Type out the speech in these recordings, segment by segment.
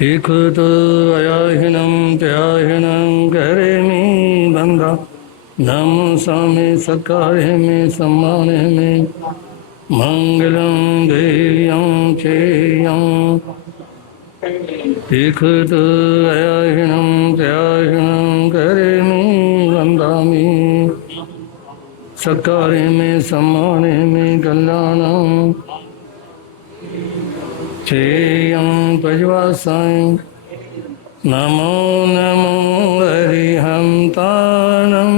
एक तो अयाहिनम त्याहिनम करे में बंदा नाम सामे सकारे में सम्माने में मंगलम देयं चेयं। एक तो अयाहिनम त्याहिनम करे में बंदा में सकारे में सम्माने में कल्याणम चेयं पजवासायं। नमो नमो हरिहंतानं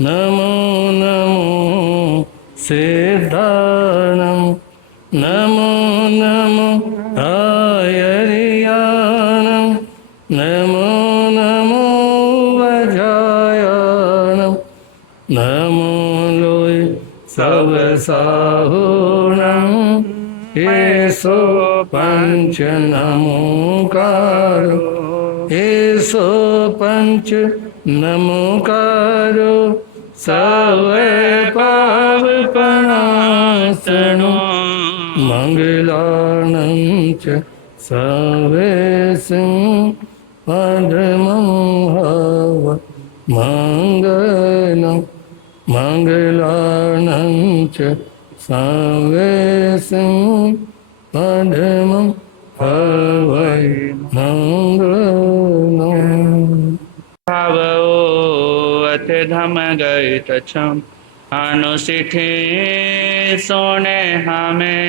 नमो नमो सिद्धानं नमो नमो आयर्यानं नमो नमो वज्रायानं नमो लोय सब साहुनं एसो पंच नमोकारो एसो पंच नमोकारो सवे पावपनासनो मंगलानं च सवेसिं पद्मं हव मंगलं मंगलानं च सवेसिं पद्मं हवै मंगलम्। भावोऽथ धम गई तछम अनुसिठे सोने हमें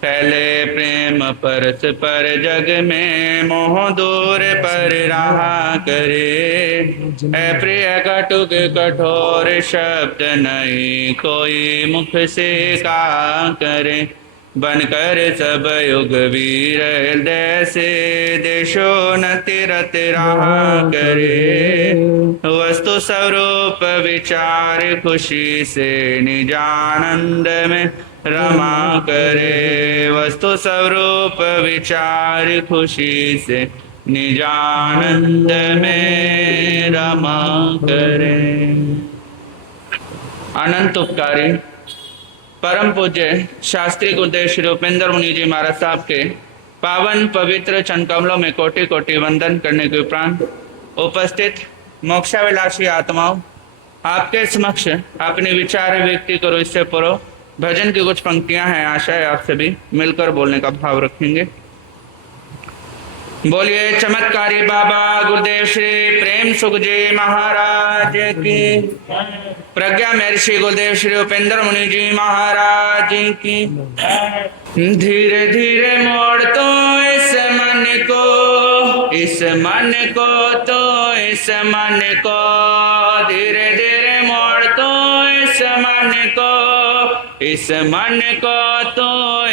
फैले प्रेम परस पर जग में मोह दूर पर रहा करे। है प्रिय कटुक कठोर शब्द नहीं कोई मुख से का करे। बनकर सब युग वीर हृदय से देशोन्नति रत रहा करे। वस्तु स्वरूप विचार खुशी से निजानंद में रमा करे। वस्तु स्वरूप विचार खुशी से निजानंद में रमा करे। अनंत उपकारी परम पूज्य शास्त्री गुरुदेव श्री उपेंद्र मुनि जी महाराज साहब के पावन पवित्र चरण कमलों में कोटि कोटि वंदन करने के उपरांत उपस्थित मोक्षाभिलाषी आत्माओं, आपके समक्ष अपने विचार व्यक्ति करो। इससे पूर्व भजन की कुछ पंक्तियां हैं, आशा है आप सभी मिलकर बोलने का भाव रखेंगे। बोलिए चमत्कारी बाबा गुरुदेव श्री प्रेम सुख जी महाराज की, प्रज्ञा महर्षि गुरुदेव श्री उपेंद्र मुनि जी महाराज की। धीरे धीरे मोड़ तो इस मन को, इस मन को तो इस मन को, धीरे धीरे मोड़ तो इस मन को, इस मन को तो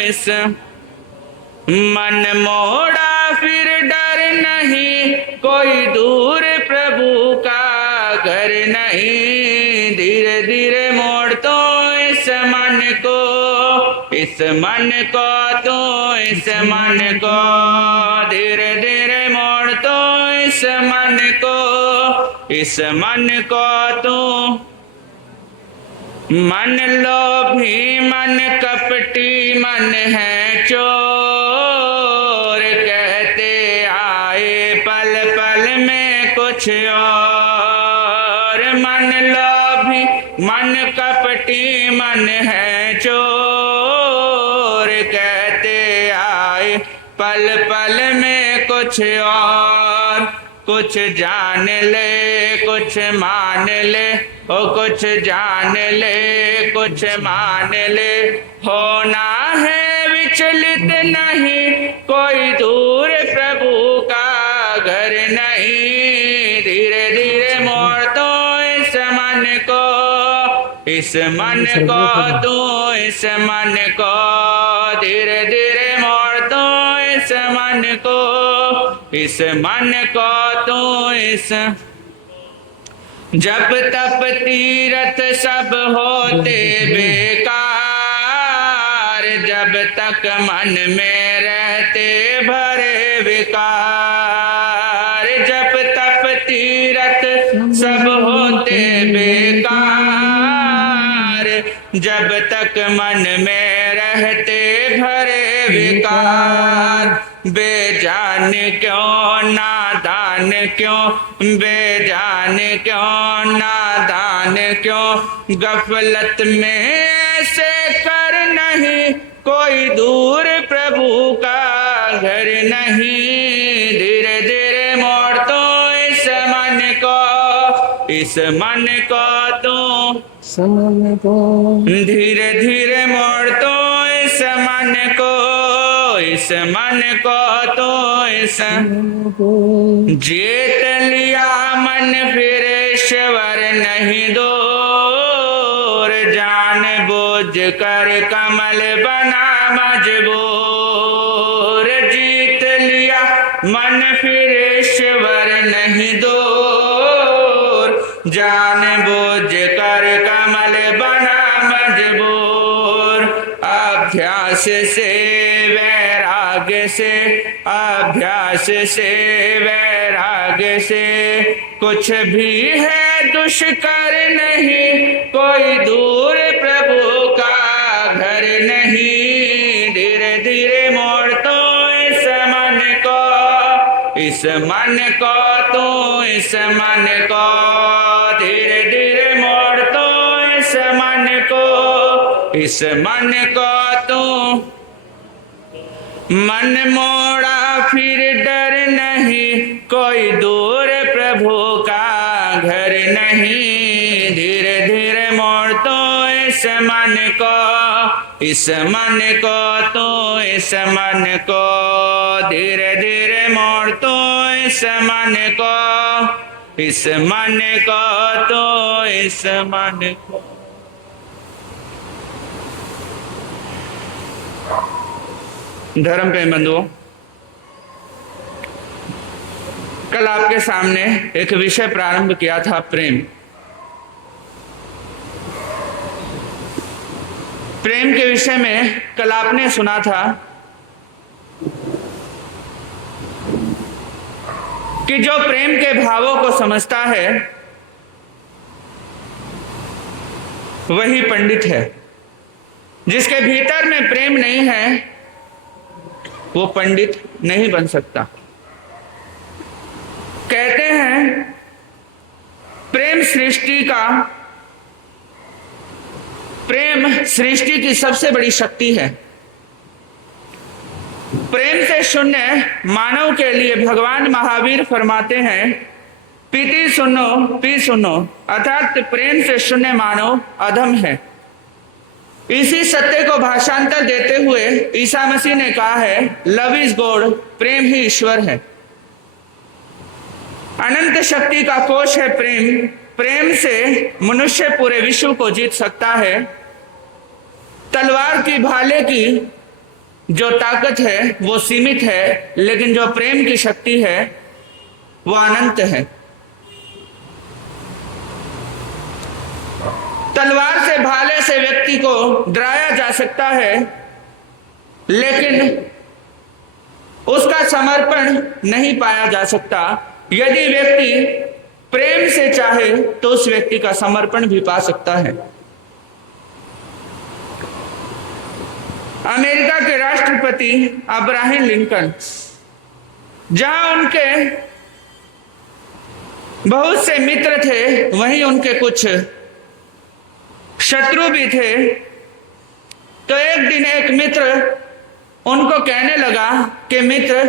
इस मन मोड़ा फिर डर नहीं कोई दूर प्रभु का घर नहीं। धीरे धीरे मोड़ तो इस मन को, इस मन को तो इस मन को, धीरे धीरे मोड़ तो इस मन को, इस मन को तो। मन लोभी मन कपटी मन है चोर, कहते आए पल पल में कुछ और। मन लोभी मन कपटी मन है चोर, कहते आए पल पल में कुछ और। कुछ जान ले कुछ मान ले, ओ कुछ जान ले कुछ मान ले, होना है विचलित नहीं कोई दूर प्रभु का घर नहीं। धीरे धीरे मोड़ तो इस मन को, इस मन को तू इस मन को, धीरे धीरे मोड़ तो इस मन को, इस मन को तू इस। जब तप तीरथ सब होते बेकार, जब तक मन में रहते भरे विकार। जब तप तीरथ सब होते बेकार, जब तक मन में रहते भरे विकार, बेजान क्यों नादान क्यों, बेजान क्यों नादान क्यों, गफलत में ऐसे कर नहीं कोई दूर प्रभु का घर नहीं। धीरे धीरे मोड़ तो इस मन को तू, समन को धीरे धीरे मोड़ तो इस मन को तो इस जीत लिया मन फिर ईश्वर नहीं दूर, जान बूझ कर कमल बना मजबूर, जीत लिया मन फिर ईश्वर नहीं दूर, जान बूझ कर कमल बना मजबूर। अभ्यास से वैराग्य से, अभ्यास से वैराग्य से, कुछ भी है दुष्कर नहीं कोई दूर प्रभु का घर नहीं। धीरे धीरे मोड़ तो इस मन को तू, इस मन को, धीरे धीरे मोड़ तो इस मन को तू, मन मोड़ा फिर डर नहीं कोई दूर प्रभु का घर नहीं। धीरे धीरे मोड़ तो इस मन को तो इस मन को, धीरे धीरे मोड़ तो इस मन को तो इस मन को। धर्म पे बंधुओं, कल आपके सामने एक विषय प्रारंभ किया था, प्रेम। प्रेम के विषय में कल आपने सुना था कि जो प्रेम के भावों को समझता है वही पंडित है, जिसके भीतर में प्रेम नहीं है वो पंडित नहीं बन सकता। कहते हैं प्रेम सृष्टि की सबसे बड़ी शक्ति है। प्रेम से शून्य मानव के लिए भगवान महावीर फरमाते हैं, पीति सुनो पी सुनो, अर्थात प्रेम से शून्य मानव अधम है। इसी सत्य को भाषांतर देते हुए ईसा मसीह ने कहा है, लव इज गॉड, प्रेम ही ईश्वर है। अनंत शक्ति का कोश है प्रेम। प्रेम से मनुष्य पूरे विश्व को जीत सकता है। तलवार की भाले की जो ताकत है वो सीमित है, लेकिन जो प्रेम की शक्ति है वो अनंत है। तलवार से भाले से व्यक्ति को डराया जा सकता है, लेकिन उसका समर्पण नहीं पाया जा सकता। यदि व्यक्ति प्रेम से चाहे तो उस व्यक्ति का समर्पण भी पा सकता है। अमेरिका के राष्ट्रपति अब्राहम लिंकन, जहां उनके बहुत से मित्र थे, वहीं उनके कुछ शत्रु भी थे। तो एक दिन एक मित्र उनको कहने लगा कि मित्र,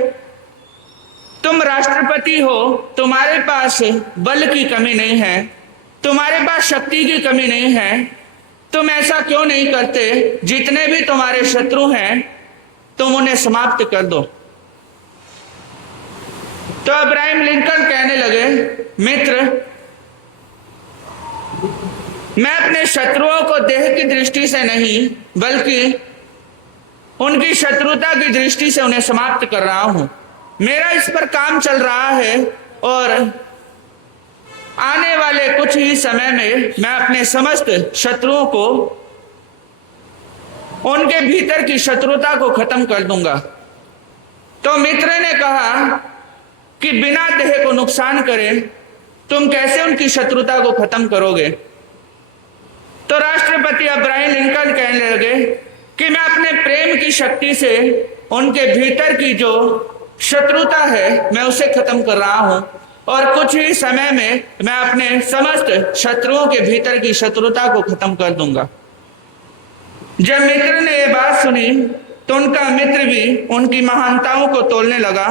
तुम राष्ट्रपति हो, तुम्हारे पास बल की कमी नहीं है, तुम्हारे पास शक्ति की कमी नहीं है, तुम ऐसा क्यों नहीं करते, जितने भी तुम्हारे शत्रु हैं तुम उन्हें समाप्त कर दो। तो अब्राहम लिंकन कहने लगे, मित्र, मैं अपने शत्रुओं को देह की दृष्टि से नहीं बल्कि उनकी शत्रुता की दृष्टि से उन्हें समाप्त कर रहा हूं। मेरा इस पर काम चल रहा है और आने वाले कुछ ही समय में मैं अपने समस्त शत्रुओं को, उनके भीतर की शत्रुता को खत्म कर दूंगा। तो मित्र ने कहा कि बिना देह को नुकसान करे तुम कैसे उनकी शत्रुता को खत्म करोगे। तो राष्ट्रपति अब्राहम लिंकन कहने लगे कि मैं अपने प्रेम की शक्ति से उनके भीतर की जो शत्रुता है मैं उसे खत्म कर रहा हूं और कुछ ही समय में मैं अपने समस्त शत्रुओं के भीतर की शत्रुता को खत्म कर दूंगा। जब मित्र ने यह बात सुनी तो उनका मित्र भी उनकी महानताओं को तोलने लगा।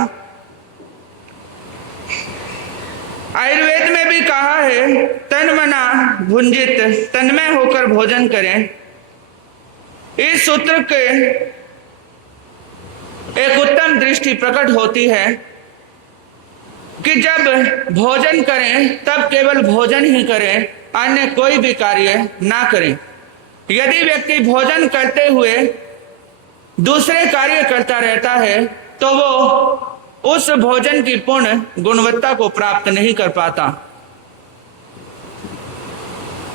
आयुर्वेद में भी कहा है तन मना भुंजित तन्मय होकर भोजन करें। इस सूत्र के एक उत्तम दृष्टि प्रकट होती है कि जब भोजन करें तब केवल भोजन ही करें, अन्य कोई भी कार्य ना करें। यदि व्यक्ति भोजन करते हुए दूसरे कार्य करता रहता है तो वो उस भोजन की पूर्ण गुणवत्ता को प्राप्त नहीं कर पाता।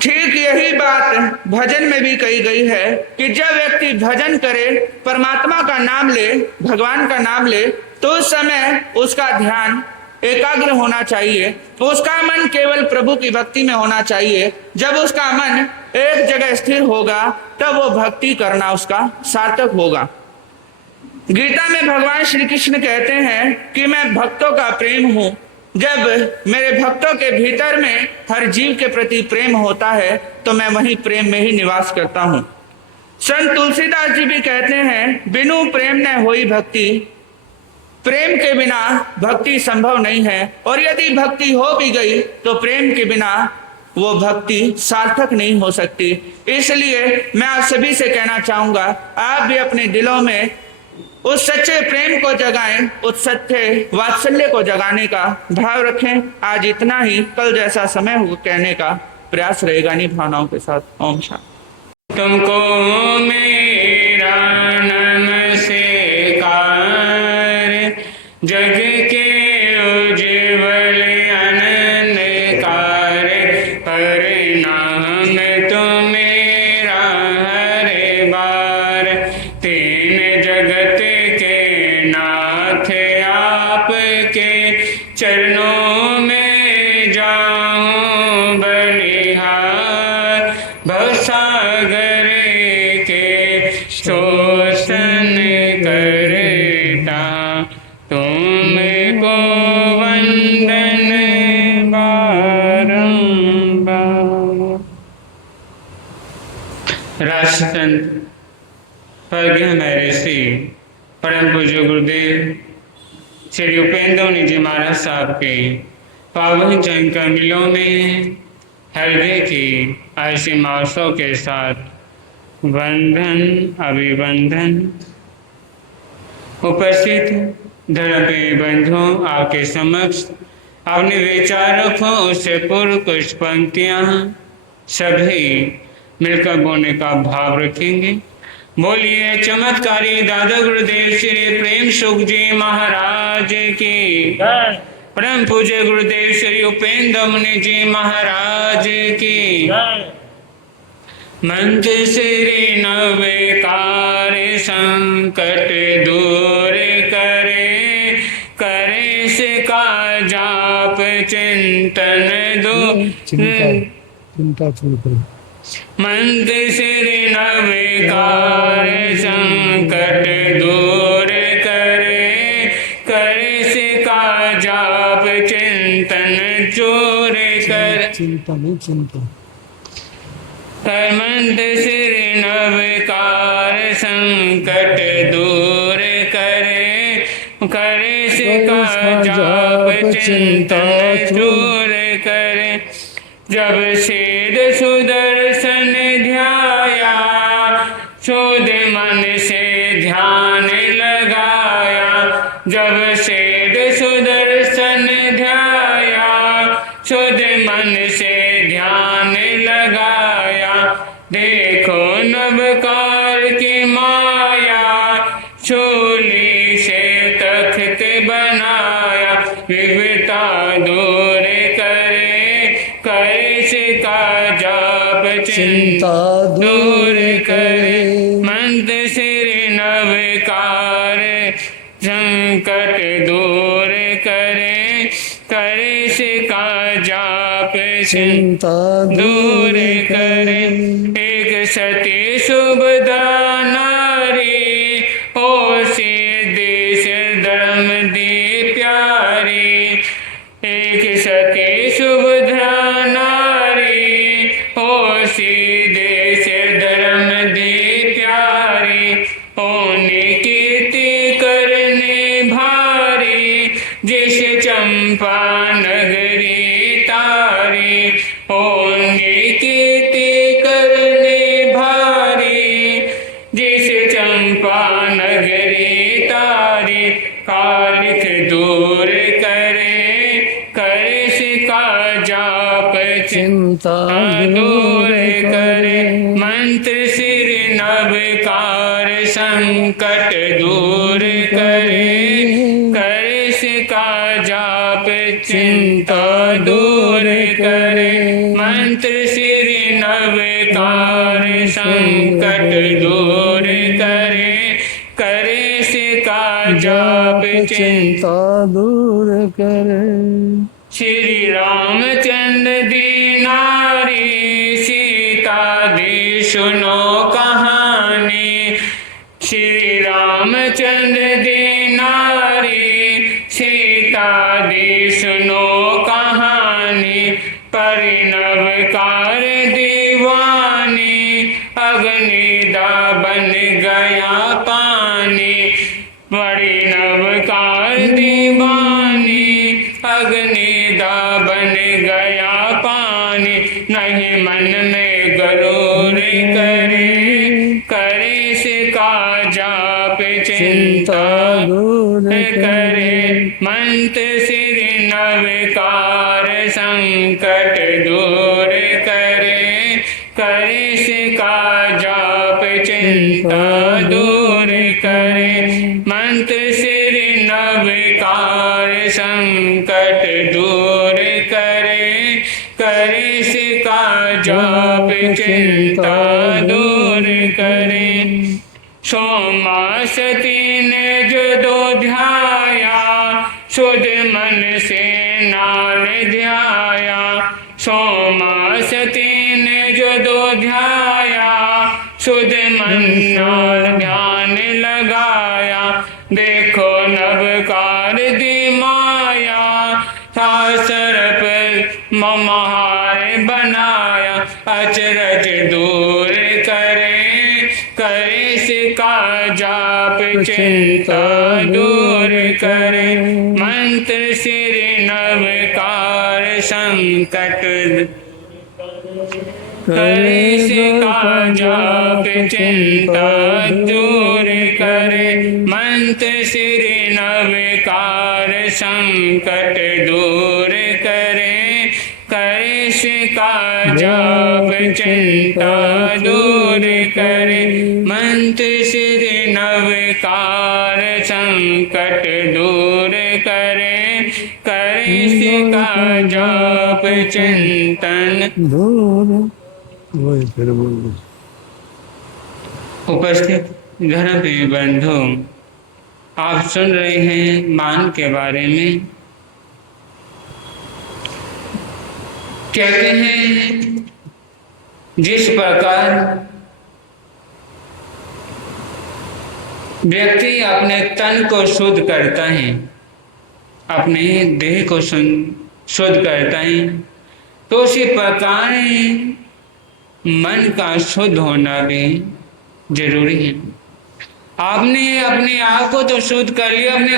ठीक यही बात भजन में भी कही गई है कि जब व्यक्ति भजन करे, परमात्मा का नाम ले, भगवान का नाम ले, तो उस समय उसका ध्यान एकाग्र होना चाहिए, उसका मन केवल प्रभु की भक्ति में होना चाहिए। जब उसका मन एक जगह स्थिर होगा तब वो भक्ति करना उसका सार्थक होगा। गीता में भगवान श्री कृष्ण कहते हैं कि मैं भक्तों का प्रेम हूं। जब मेरे भक्तों के भीतर में हर जीव के प्रति प्रेम होता है तो मैं वही प्रेम में ही निवास करता हूं। संत तुलसीदास जी भी कहते हैं बिनु प्रेम न होई भक्ति, प्रेम के बिना भक्ति संभव नहीं है, और यदि भक्ति हो भी गई तो प्रेम के बिना वो भक्ति सार्थक नहीं हो सकती। इसलिए मैं आप सभी से कहना चाहूंगा, आप भी अपने दिलों में उस सच्चे प्रेम को जगाएं, उस सच्चे वात्सल्य को जगाने का भाव रखें। आज इतना ही, कल जैसा समय हो कहने का प्रयास रहेगा इन्हीं भावनाओं के साथ। ओम शांति। तुमको मेरा नमस्कार, जग के उज्ज्वल अंधकार, परिणाम तुम मेरा हर बार। तीन जगत के नाथ आपके चरणों में जाऊं बलिहार। भवसागर के शोषण करता तुमको वंदन बारंबार। राष्ट्रसंत प्रज्ञा महर्षि परम पूज्य गुरुदेव श्री उपेंद्र मुनि जी महाराज साहब के पावन चरण कमलों में हृदय की ऐसी मासों के साथ वंदन अभिवंदन। उपस्थित धर्म के बंधुओं, आपके समक्ष अपने विचार रखो उससे पूर्व कुछ पंक्तियां सभी मिलकर बोलने का भाव रखेंगे। बोलिए चमत्कारी दादा गुरुदेव श्री प्रेम सुख जी महाराज की, परम पूज्य गुरुदेव श्री उपेंद्र मुनि जी महाराज की। मंच श्री नवकार संकट दूर करे, करे सिका जाप चिंतन चिंता छोड़ मंद श्री नवकार संकट दूर करे, करे सिका जाप चिंतन चोर कर। चिंता नहीं चिंता। मंद श्री नवकार संकट दूर करे, करे सिका जाप चिंतन चोर करे। जब सेद सुदर्शन ध्याया, शोध मन से ध्यान लगाया। जब सेद सुदर्शन ध्याया, शोध मन से ध्यान लगाया। देखो नवकार की माया, चोली से तख्त बनाया। विविधता दूर करे, करे सिका जाप चिंता दूर करे। मंद श्री नवकार संकट दूर करे, करे सिका जाप चिंता दूर करे। एक सती शुभदा होने कीर्ति करने भारी, जिस चंपा नगरी तारी। होने कीर्ति करने भारी, जिस चंपा नगरी तारी। कालिख दूर करे, करे सिका जाप चिंता दूर करे। मंत्र सिर नवकार संकट दूर करे, करे सिका जाप चिंता दूर करे। मंत्र सिर नवकार संकट दूर करे, करे सिका जाप चिंता दूर करे। श्री रामचंद्र दीनारी, सीता दी सुनो कहानी। श्री रामचंद्र दीनारी, सीता दी सुनो कहानी। परिणवकार दीवानी, अग्निदा बन गया पानी। परिणवकार दीवानी, अग्निदा बन गया पानी। नहीं मन में गरूर करे, करे सिका जाप चिंता दूर करे। मंत्र सिर नवकार संकट दूर करे, करे सिका जाप चिंता दूर करे। मंत्र सिर नवकार संकट दूर करे, करे सिका जाप चिंता दूर करे। सोमास तीन जो ध्याया, शुद्ध मन से नाल ध्याया। सोमास तीन जो ध्याया, शुद्ध मन नाल ध्यान लगाया। देखो नवकार दी माया, सरप ममहार बनाया। अचरज दूर करे, करे सिका जाप चिंता दूर करे। मंत्र सिर नवकार संकट करे, सिका जाप चिंता दूर करे। मंत्र सिर नवकार संकट दूर करे, करे सिका जाप चिंता दूर करे। मंत्र सिर नवकार संकट दूर करे, करे सिका जाप चिंतन दूर। वही फिर बोल। उपस्थित धर्म बंधु, आप सुन रहे हैं मान के बारे में। कहते हैं जिस प्रकार व्यक्ति अपने तन को शुद्ध करता है, अपने देह को शुद्ध करता है, तो उसी प्रकार मन का शुद्ध होना भी जरूरी है। आपने अपने आप को तो शुद्ध कर लिया, अपने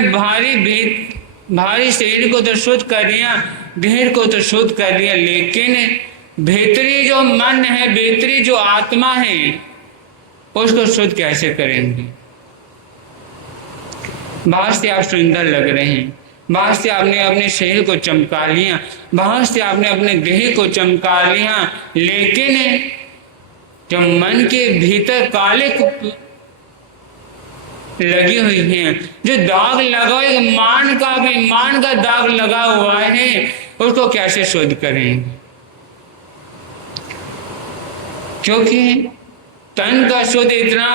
भारी शरीर को तो शुद्ध कर लिया, देह को तो शुद्ध कर लिया, लेकिन भीतरी जो मन है, भीतरी जो आत्मा है, उसको शुद्ध कैसे करेंगे? बाहर से आप सुंदर लग रहे हैं, बाहर से आपने अपने शरीर को चमका लिया, बाहर से आपने अपने देह को चमका लिया, लेकिन जो मन के भीतर काले लगी हुई है, जो दाग लगा हुआ, मान का दाग लगा हुआ है, उसको कैसे शुद्ध करेंगे? क्योंकि तन का शुद्ध इतना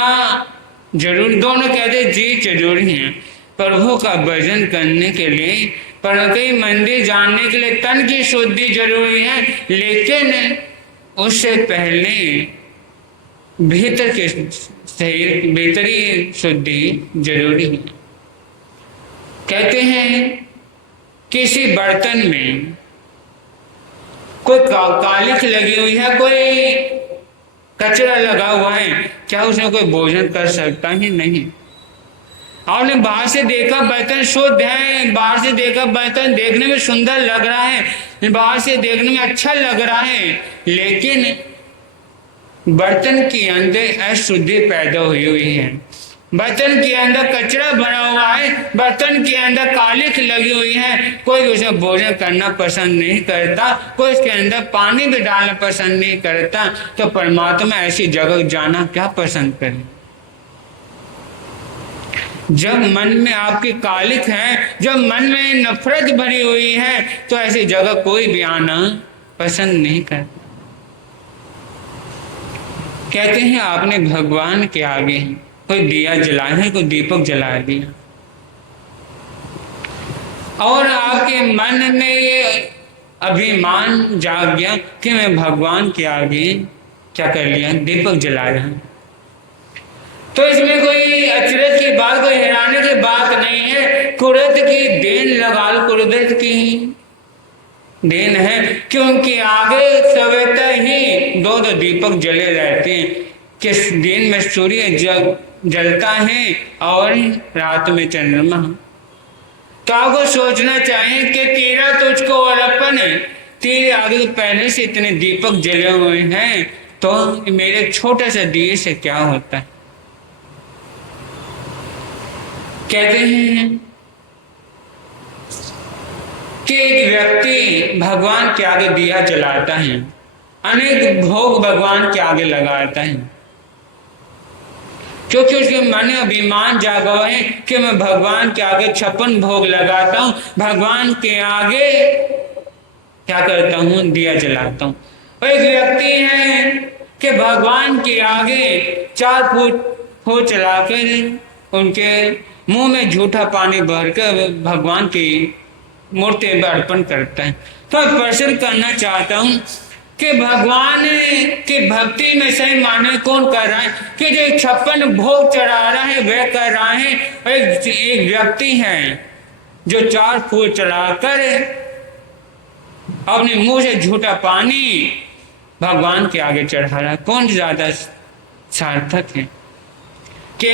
जरूरी, दोनों कहते जी जरूरी है। प्रभु का भजन करने के लिए, कई मंदिर जानने के लिए तन की शुद्धि जरूरी है, लेकिन उससे पहले भीतर के शरीर, भीतरी शुद्धि जरूरी है। कहते हैं किसी बर्तन में कोई कालिख लगी हुई है, कोई कचरा लगा हुआ है, क्या उसमें कोई भोजन कर सकता ही नहीं। आपने बाहर से देखा बर्तन शुद्ध है, बाहर से देखा बर्तन देखने में सुंदर लग रहा है, बाहर से देखने में अच्छा लग रहा है, लेकिन बर्तन के अंदर अशुद्धि पैदा हुई है, बर्तन के अंदर कचरा भरा हुआ है, बर्तन के अंदर कालिख लगी हुई है। कोई उसे भोजन करना पसंद नहीं करता, कोई उसके अंदर पानी भी डालना पसंद नहीं करता, तो परमात्मा ऐसी जगह जाना क्या पसंद करे। जब मन में आपकी कालिख है, जब मन में नफरत भरी हुई है, तो ऐसी जगह कोई भी आना पसंद नहीं करता। कहते हैं आपने भगवान के आगे कोई दिया जलाया है, कोई दीपक जला दिया, और आपके मन में ये अभिमान जाग गया कि मैं भगवान के आगे क्या कर लिया, दीपक जलाया। तो इसमें कोई अचरज की बात, कोई हैरानी की बात नहीं है, कुदरत की देन लगा लो, कुदरत की देन है, क्योंकि आगे सवेता ही दो दीपक जले रहते हैं। किस दिन में सूर्य जलता है और रात में चंद्रमा। तो आपको सोचना चाहिए कि तेरा तुझको अर्पण है, तेरे आगे पहले से इतने दीपक जले हुए हैं, तो मेरे छोटे से दिए से क्या होता है। कहते हैं कि एक व्यक्ति भगवान के आगे दिया जलाता है, अनेक भोग भगवान के आगे लगाता है, क्योंकि उसके मन में अभिमान जागा हुआ है कि मैं भगवान के आगे 56 भोग लगाता हूं, भगवान के आगे क्या करता हूं, दिया जलाता हूं। और एक व्यक्ति है कि भगवान के आगे 4 फूट चलाकर उनके मुंह में झूठा पानी भरकर भगवान की मूर्ति में अर्पण करता है। तो मैं प्रश्न करना चाहता हूं कि भगवान की भक्ति में सही माने कौन कर रहा है, कि जो 56 भोग चढ़ा रहा है वह कर रहा है, एक व्यक्ति है जो 4 फूट चढ़ाकर अपने मुंह से झूठा पानी भगवान के आगे चढ़ा रहा है, कौन ज्यादा सार्थक है। कि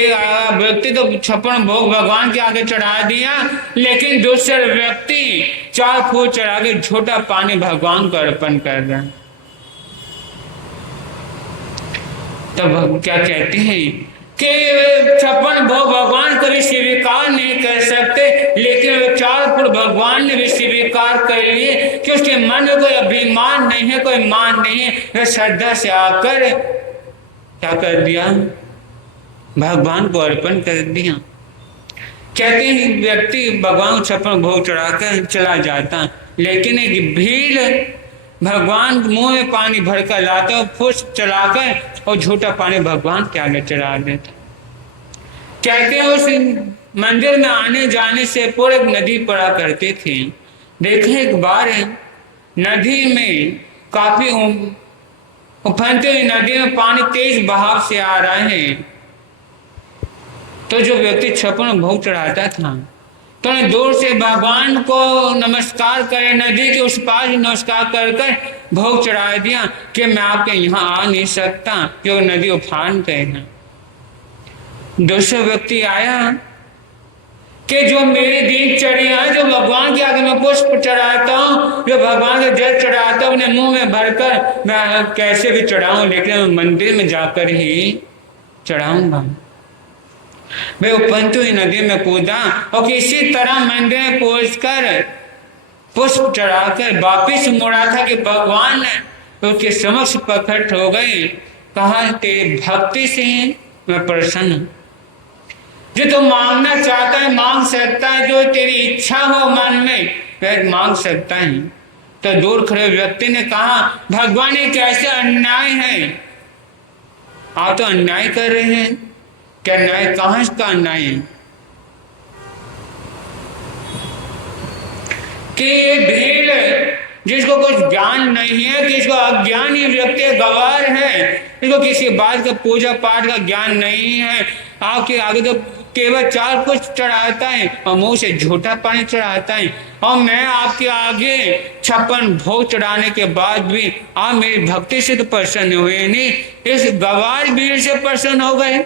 व्यक्ति तो 56 भोग भगवान के आगे चढ़ा दिया, लेकिन दूसरा व्यक्ति 4 फूट चढ़ा के झूठा पानी भगवान को अर्पण कर रहा है। तब क्या कहते हैं कि 56 भोग भगवान कभी स्वीकार नहीं कर सकते, लेकिन वो 4 फूट भगवान ने भी स्वीकार कर लिए कि उसके मन में कोई अभिमान नहीं है, कोई मान नहीं है, वह श्रद्धा से आकर क्या कर दिया, भगवान को अर्पण कर दिया। कहते हैं व्यक्ति भगवान को 56 भोग चढ़ाकर चला जाता, लेकिन एक भीड़ भगवान मुंह में पानी भरकर लाता और फुस चलाकर और झूठा पानी भगवान के आगे चढ़ा देता। कहते हैं उस मंदिर में आने जाने से पूर्व एक नदी पड़ा करती थी। देखे एक बार नदी में काफी उफनती हुई नदी में पानी तेज बहाव से आ रहा है, तो जो व्यक्ति 56 भोग चढ़ाता था तो दूर से भगवान को नमस्कार करे, नदी के उस पार नमस्कार कर कर भोग चढ़ा दिया कि मैं आपके यहाँ आ नहीं सकता क्योंकि नदी उफान गए हैं। दूसरा व्यक्ति आया कि जो मेरी दिनचर्या है, जो भगवान के आगे मैं पुष्प चढ़ाता हूँ, जो भगवान के जल चढ़ाता हूँ, उन्हें मुंह में भरकर मैं कैसे भी चढ़ाऊं, लेकिन मैं मंदिर में जाकर ही चढ़ाऊंगा। मैं उपंतु नदी में कूदा और किसी तरह मंदिर में पहुंचकर पुष्प चढ़ाकर वापिस मुड़ा था कि भगवान उसके समक्ष प्रकट हो गए। कहा तेरी भक्ति से मैं प्रसन्न हूं, जो तो मांगना चाहता है मांग सकता है, जो तेरी इच्छा हो मन में वह मांग सकता है। तो दूर खड़े व्यक्ति ने कहा भगवान ये कैसा अन्याय है, आप तो अन्याय कर रहे हैं। क्या न्याय, कहां का अन्याय है कि ये भीड़ जिसको कुछ ज्ञान नहीं है, जिसको अज्ञानी व्यक्ति गवार है, जिसको किसी बात का पूजा पाठ का ज्ञान नहीं है, आपके आगे तो केवल 4 कुछ चढ़ाता है और मुंह से झूठा पानी चढ़ाता है, और मैं आपके आगे 56 भोग चढ़ाने के बाद भी आप मेरी भक्ति से तो प्रसन्न हुए नहीं, इस गवार भीड़ से प्रसन्न हो गए।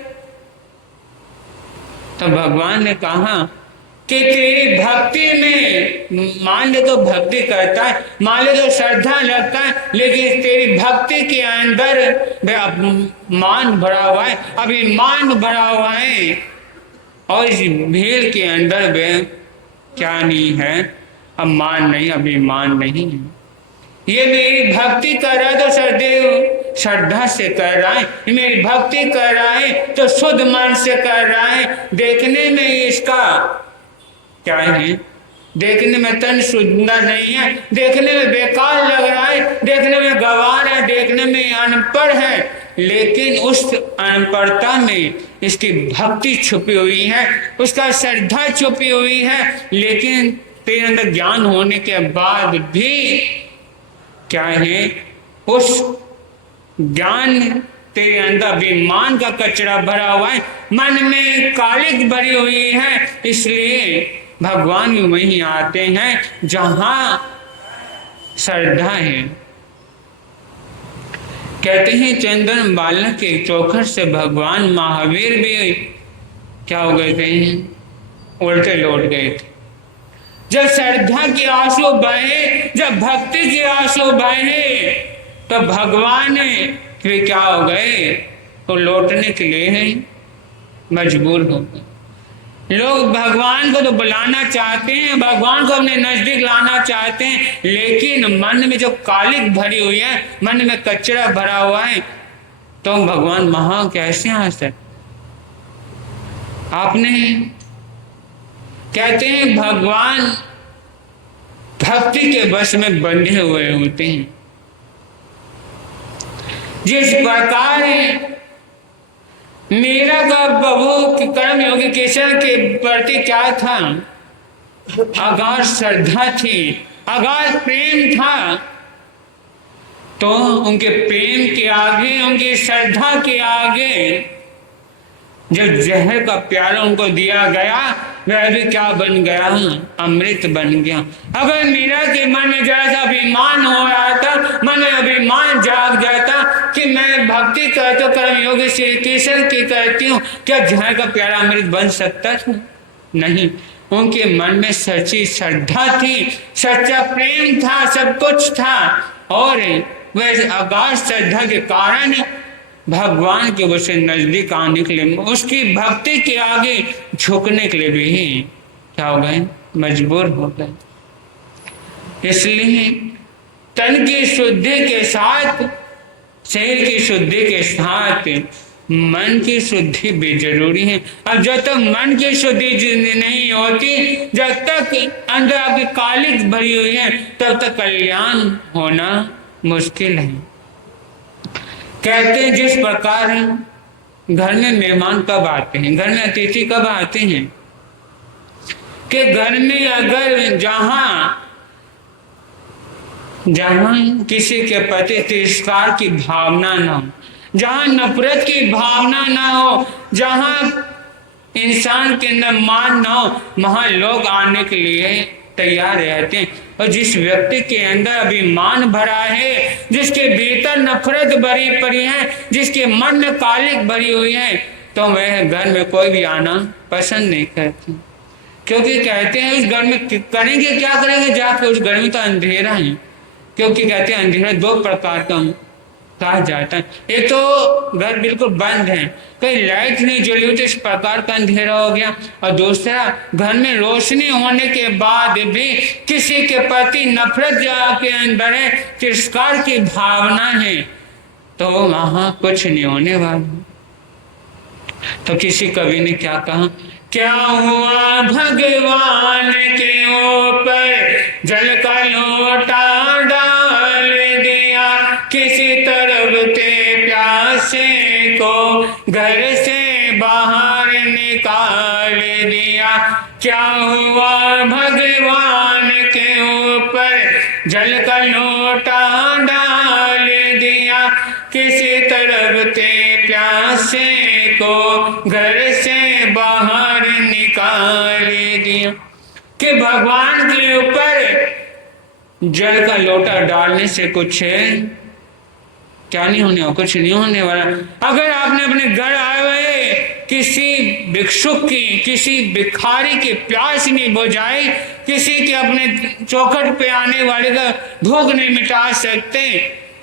तो भगवान ने कहा कि तेरी भक्ति में मान ले तो भक्ति करता है, मान ले तो श्रद्धा लगता है, लेकिन तेरी भक्ति के अंदर मान भरा हुआ है, अभिमान भरा हुआ है, और इस भीड़ के अंदर वे क्या नहीं है, अब मान नहीं, अभिमान नहीं है। ये मेरी भक्ति कर रहा है तो सदैव श्रद्धा से कर रहा है, मेरी भक्ति कर रहा है तो शुद्ध मन से कर रहा है। देखने में इसका क्या है, देखने में तन सुंदर नहीं है, देखने में बेकार लग रहा है, देखने में गंवार है, देखने में अनपढ़ है, लेकिन उस अनपढ़ता में इसकी भक्ति छुपी हुई है, उसका श्रद्धा छुपी हुई है। लेकिन तेरे अंदर ज्ञान होने के बाद भी क्या है, उस ज्ञान तेरे अंदर अभिमान का कचरा भरा हुआ है, मन में कालिक भरी हुई है। इसलिए भगवान भी वहीं आते हैं जहां श्रद्धा है। कहते हैं चंदन बालक के चोखर से भगवान महावीर भी क्या हो गए थे, उल्टे लौट गए थे। जब श्रद्धा के आंसू बहे, जब भक्ति के आंसू बहे, तो भगवान वे क्या हो गए, तो लौटने के लिए मजबूर हो गए। लोग भगवान को तो बुलाना चाहते हैं, भगवान को अपने नजदीक लाना चाहते हैं, लेकिन मन में जो कालिक भरी हुई है, मन में कचरा भरा हुआ है, तो भगवान वहां कैसे आ सकते। आपने कहते हैं भगवान भक्ति के वश में बंधे हुए होते हैं। जिस प्रकार मीरा का प्रभु कर्म योगी केशव के प्रति क्या था, अगाध श्रद्धा थी, अगाध प्रेम था, तो उनके प्रेम के आगे, उनकी श्रद्धा के आगे जब जहर का प्याला उनको दिया गया, वह भी क्या बन गया, अमृत बन गया। अगर मीरा के मन में जरा सा अभिमान हो रहा था, मन में अभिमान जाग जाता कि मैं भक्ति करती हूँ, कर्म योगी श्री कृष्ण की करती हूँ, क्या जहर का प्याला अमृत बन सकता था? नहीं। उनके मन में सच्ची श्रद्धा थी, सच्चा प्रेम था, सब कुछ था, और वह अगाध श्रद्धा के कारण भगवान के उसे नजदीक आने के लिए, उसकी भक्ति के आगे झुकने के लिए भी क्या हो गए, मजबूर हो गए। इसलिए तन की शुद्धि के साथ, शरीर की शुद्धि के साथ मन की शुद्धि भी जरूरी है। अब जब तक मन की शुद्धि नहीं होती, जब तक अंदर आपकी कालिक भरी हुई है, तब तक कल्याण होना मुश्किल है। कहते हैं जिस प्रकार घर में मेहमान कब आते हैं, घर में अतिथि कब आते हैं, कि घर में अगर जहां किसी के प्रति तिरस्कार की भावना ना हो, जहां नफरत की भावना ना हो, जहां इंसान के अंदर मान ना हो, वहां लोग आने के लिए तैयार रहते हैं। और जिस व्यक्ति के अंदर अभिमान भरा है, जिसके भीतर नफरत भरी पड़ी है, जिसके मन में कालिक भरी हुई है, तो वह घर में कोई भी आना पसंद नहीं करते, क्योंकि कहते हैं उस घर में करेंगे क्या करेंगे जाके, उस घर में तो अंधेरा है। क्योंकि कहते हैं अंधेरा 2 प्रकार का कहा जाता है, एक तो घर बिल्कुल बंद है, कहीं लाइट नहीं जली हुई तो इस प्रकार का अंधेरा हो गया, और दूसरा घर में रोशनी होने के बाद भी किसी के प्रति नफरत के अंदर है, तिरस्कार की भावना है, तो वहां कुछ नहीं होने वाला। तो किसी कवि ने क्या कहा, क्या हुआ भगवान के ऊपर जल का लोटा डाल दिया, किसी तरफ ते प्यासे को घर से बाहर निकाल दिया। क्या हुआ भगवान के ऊपर जल का लोटा डाल दिया, किसी तरफ ते प्यासे को घर से बाहर लीजिए कि भगवान के ऊपर जल का लोटा डालने से कुछ क्या नहीं होने वाला, कुछ नहीं होने वाला। अगर आपने अपने घर आए हुए किसी भिक्षुक की, किसी भिखारी की प्यास नहीं बुझाई, किसी के अपने चौखट पे आने वाले का भूख नहीं मिटा सकते,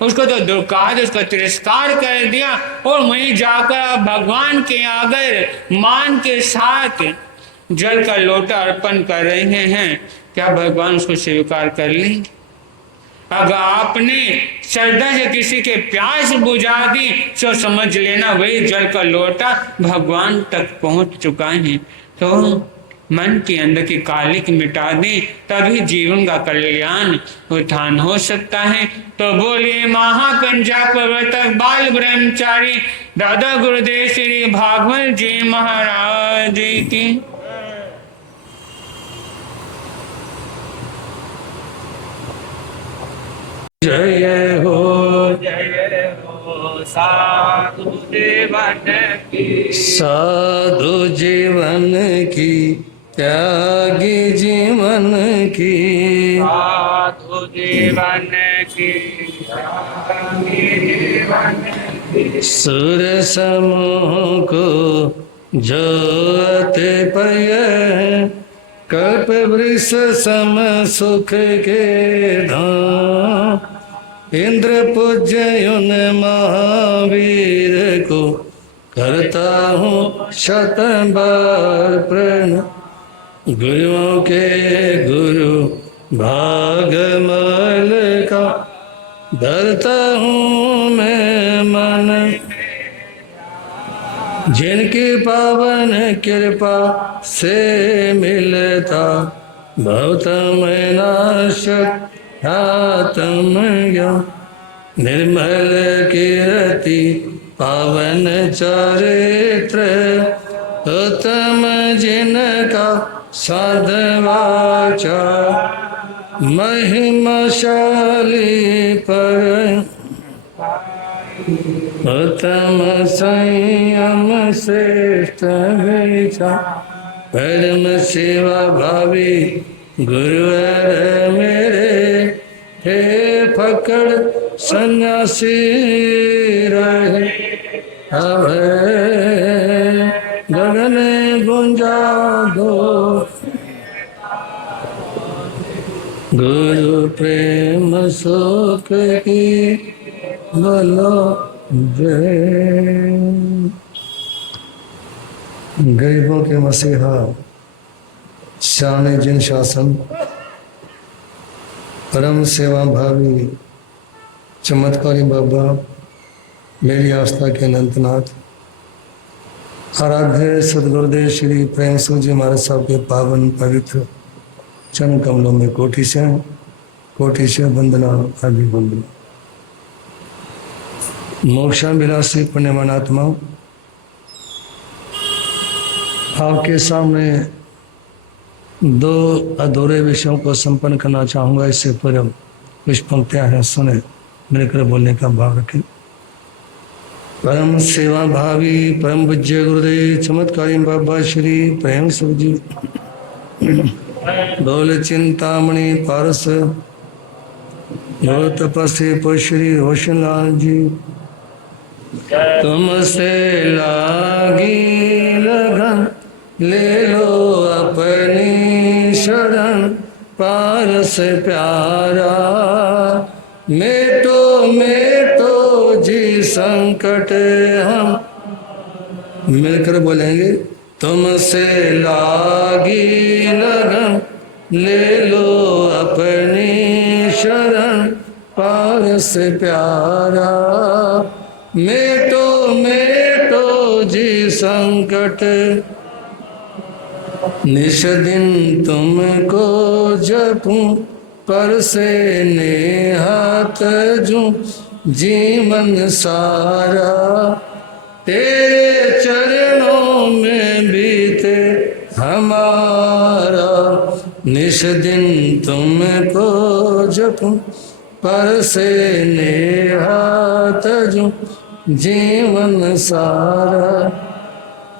उसको तो दुर्काज, उसका तिरस्कार कर दिया और वहीं जाकर आप भगवान के अगर मान के साथ जल का लोटा अर्पण कर रहे हैं, क्या भगवान उसको स्वीकार कर लेंगे? अगर आपने श्रद्धा से किसी के प्यास बुझा दी तो समझ लेना वही जल का लोटा भगवान तक पहुंच चुका है। तो मन के अंदर की कालिक मिटा दें, तभी जीवन का कल्याण उत्थान हो सकता है। तो बोलिए महापंजा प्रवर्तक बाल ब्रह्मचारी दादा गुरुदेव श्री भागवत जी महाराज की। जय हो साधु जीवन की, साधु जीवन की, त्यागी जीवन की, साधु जीवन की, त्यागी जीवन की। सुर समूह को जोत पय, कल्प वृक्ष सम सुख के धाम, इंद्र पूज्य उन महावीर को करता हूँ शत बार प्रणाम। गुरुओं के गुरु भागमल का धरता हूँ मैं मन, जिनकी पावन कृपा से मिलता भवतम नाशक आत्म ज्ञान। निर्मल कीर्ति पावन चरित्र उत्तम जिनका साधवाचा, महिमाशाली पर उत्तम संयम श्रेष्ठ विचार, परम सेवा भावी गुरुवर मेरे, हे फकड़ सन्यासी रहे अब गगन गुंजा दो, गुरु प्रेम सुख की बोलो जय। गरीबों के मसीहा शान जिन शासन, परम सेवा भावी चमत्कारी बाबा, मेरी आस्था के अनंतनाथ, आराध्य सदगुरुदेव श्री प्रेम सिंह जी महाराज साहब के पावन पवित्र चरण कमलों में कोटि से वंदना आदि वंदना। मोक्षाभिलाषी पुण्यवान आत्मा, आपके सामने दो अधूरे विषयों को संपन्न करना चाहूँगा। इससे पूर्व कुछ पंक्तियाँ हैं, सुने, मिलकर बोलने का भाव रखें। परम सेवा भावी परम पूज्य गुरुदेव चमत्कारी बाबा श्री प्रेम सिंह जी, बोल चिंतामणि पारस तपस्वी श्री रोशन लाल जी, तुमसे लागी लगन ले लो अपनी शरण, पारस प्यारा मेटो जी संकट हम। मिलकर बोलेंगे, तुमसे लागी लगन ले लो अपनी शरण, पारस प्यारा मेटो जी संकट। निश दिन तुमको जपूं पर से नेहात जूं, जीवन सारा तेरे चरणों में बीते हमारा। निश दिन तुमको जपूं पर से नेहात जूं, जीवन सारा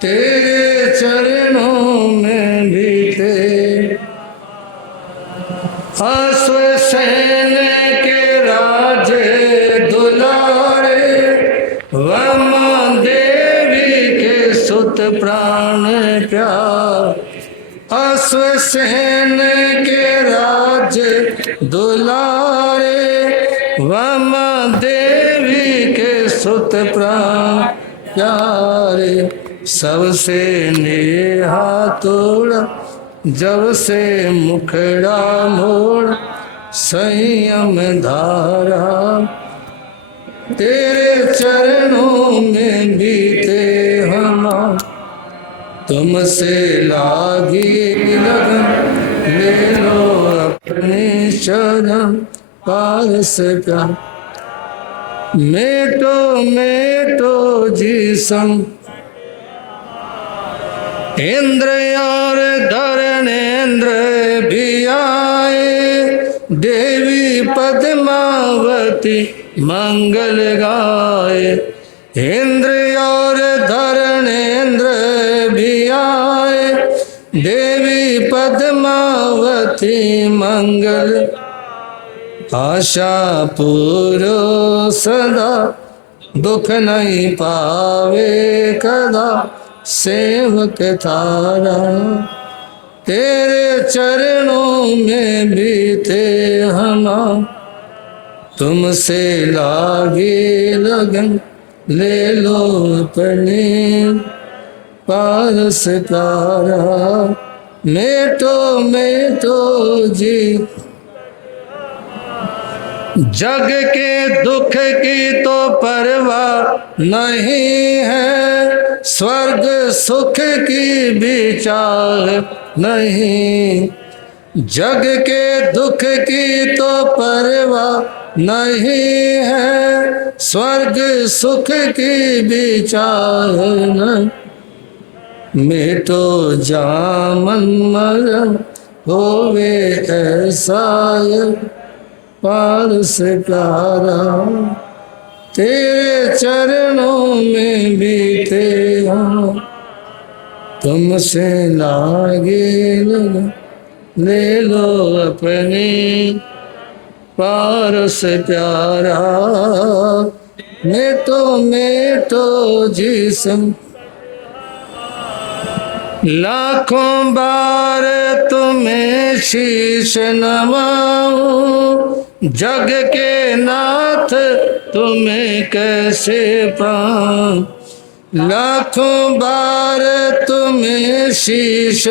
तेरे चरणों में भी अश्वसेन के राजे दुलारे, वमा देवी के सुत प्राण प्यार। अश्वसेन के राजे दुलारे, वमा देवी के सुत प्राण प्यारे। सबसे नेहा तोड़ा जब से मुखड़ा मोड़, संयम धारा तेरे चरणों में बीते हम। तुमसे लागी लगन ले लो अपने शरण, पारस प्यार। मेटो मेटो जी संग इंद्र और धरणेन्द्र भी आए, देवी पद्मावती मंगल गाए। इंद्र और धरणेन्द्र भी आए, देवी पद्मावती मंगल। आशा पूरो सदा, दुख नहीं पावे कदा, सेवक तारा। तेरे चरणों में बीते हम, तुमसे लागे लगन ले लो अपने, पारस प्यारा। मेटो जी जग के दुख की तो परवाह नहीं है, स्वर्ग सुख की विचार नहीं। जग के दुख की तो परवाह नहीं है, स्वर्ग सुख की विचार नहीं। मेटो जामन मरम होवे ऐसा, पारस प्यारा। तेरे चरणों में बीते हम, तुमसे लागे लगन ले लो अपने, पारस प्यारा। मेटो जी संग लाखों बार तुम्हें शीश नवाऊं, जग के नाथ तुम्हें कैसे पाऊं। लाखों बार तुम्हें शीश,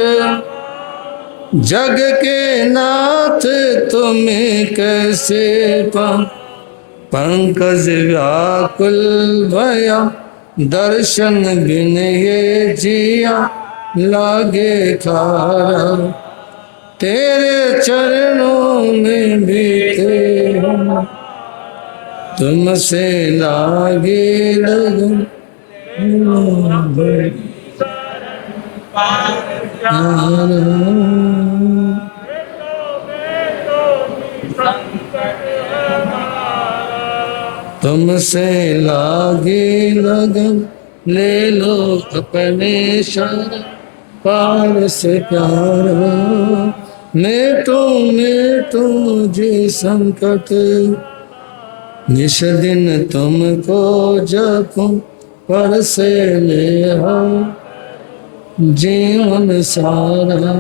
जग के नाथ तुम्हें कैसे पाऊं। पंकज व्याकुल भया, दर्शन बिन ये जिया लागे खारा। तेरे चरणों में बीते हम, तुमसे लागे लगन तुमसे लागे लगन ले लो अपने शरण, पारस प्यारा। मेटो जी संकट, निश दिन तुमको जपूं पर से ले जीवन सारा।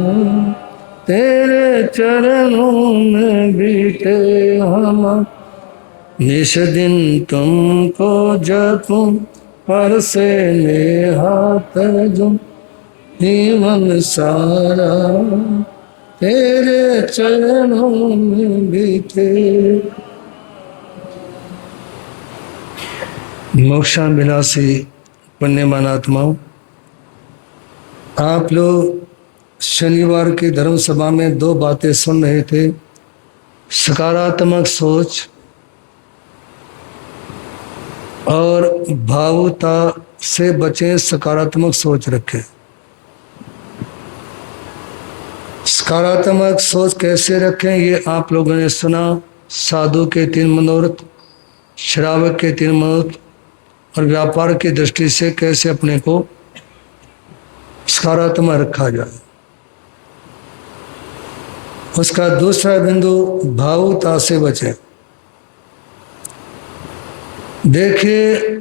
तेरे चरणों में बीते हम, निश दिन तुमको जपूं पर से ले तर्जुम जीवन सारा। तेरे चरणों में बीते। मोक्षाभिलाषी पुण्यमान आत्माओं, आप लोग शनिवार की धर्म सभा में दो बातें सुन रहे थे। सकारात्मक सोच और भावुकता से बचें, सकारात्मक सोच रखें। सकारात्मक सोच कैसे रखें ये आप लोगों ने सुना। साधु के 3 मनोरथ, श्रावक के 3 मनोरथ और व्यापार की दृष्टि से कैसे अपने को सकारात्मक रखा जाए। उसका दूसरा बिंदु भावुकता से बचे। देखिए,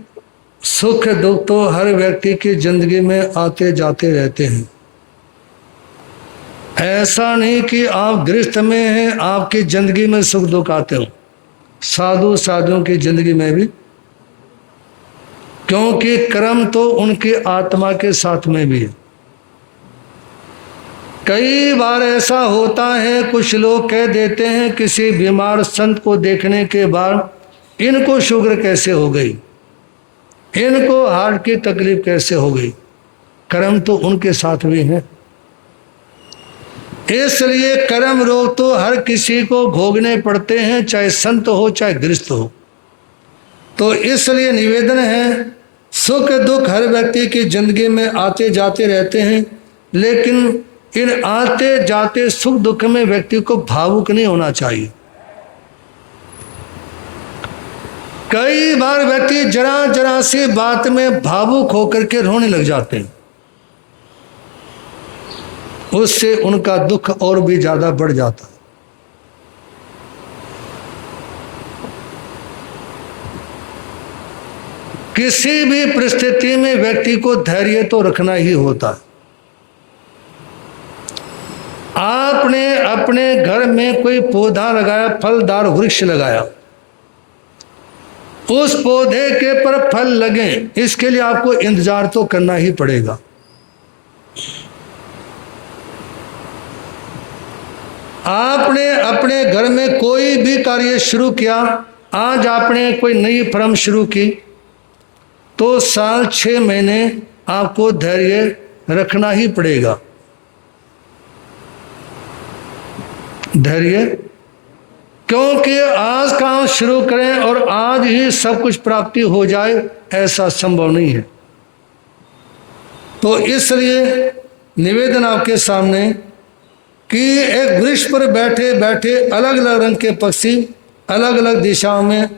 सुख दुख तो हर व्यक्ति की जिंदगी में आते जाते रहते हैं। ऐसा नहीं कि आप गृहस्थ में हैं, आपकी जिंदगी में सुख दुख आते हो। साधु साधुओं की जिंदगी में भी, क्योंकि कर्म तो उनकी आत्मा के साथ में भी है। कई बार ऐसा होता है, कुछ लोग कह देते हैं किसी बीमार संत को देखने के बाद, इनको शुगर कैसे हो गई, इनको हार्ट की तकलीफ कैसे हो गई। कर्म तो उनके साथ भी है। इसलिए कर्म रोग तो हर किसी को भोगने पड़ते हैं, चाहे संत हो चाहे गृहस्थ हो। तो इसलिए निवेदन है, सुख दुख हर व्यक्ति की जिंदगी में आते जाते रहते हैं, लेकिन इन आते जाते सुख दुख में व्यक्ति को भावुक नहीं होना चाहिए। कई बार व्यक्ति जरा जरा सी बात में भावुक होकर के रोने लग जाते हैं, उससे उनका दुख और भी ज्यादा बढ़ जाता है। किसी भी परिस्थिति में व्यक्ति को धैर्य तो रखना ही होता है। आपने अपने घर में कोई पौधा लगाया, फलदार वृक्ष लगाया, उस पौधे के पर फल लगे, इसके लिए आपको इंतजार तो करना ही पड़ेगा। आपने अपने घर में कोई भी कार्य शुरू किया, आज आपने कोई नई फर्म शुरू की, तो साल 6 महीने आपको धैर्य रखना ही पड़ेगा। धैर्य, क्योंकि आज काम शुरू करें और आज ही सब कुछ प्राप्ति हो जाए, ऐसा संभव नहीं है। तो इसलिए निवेदन आपके सामने कि एक वृक्ष पर बैठे बैठे अलग अलग रंग के पक्षी अलग अलग दिशाओं में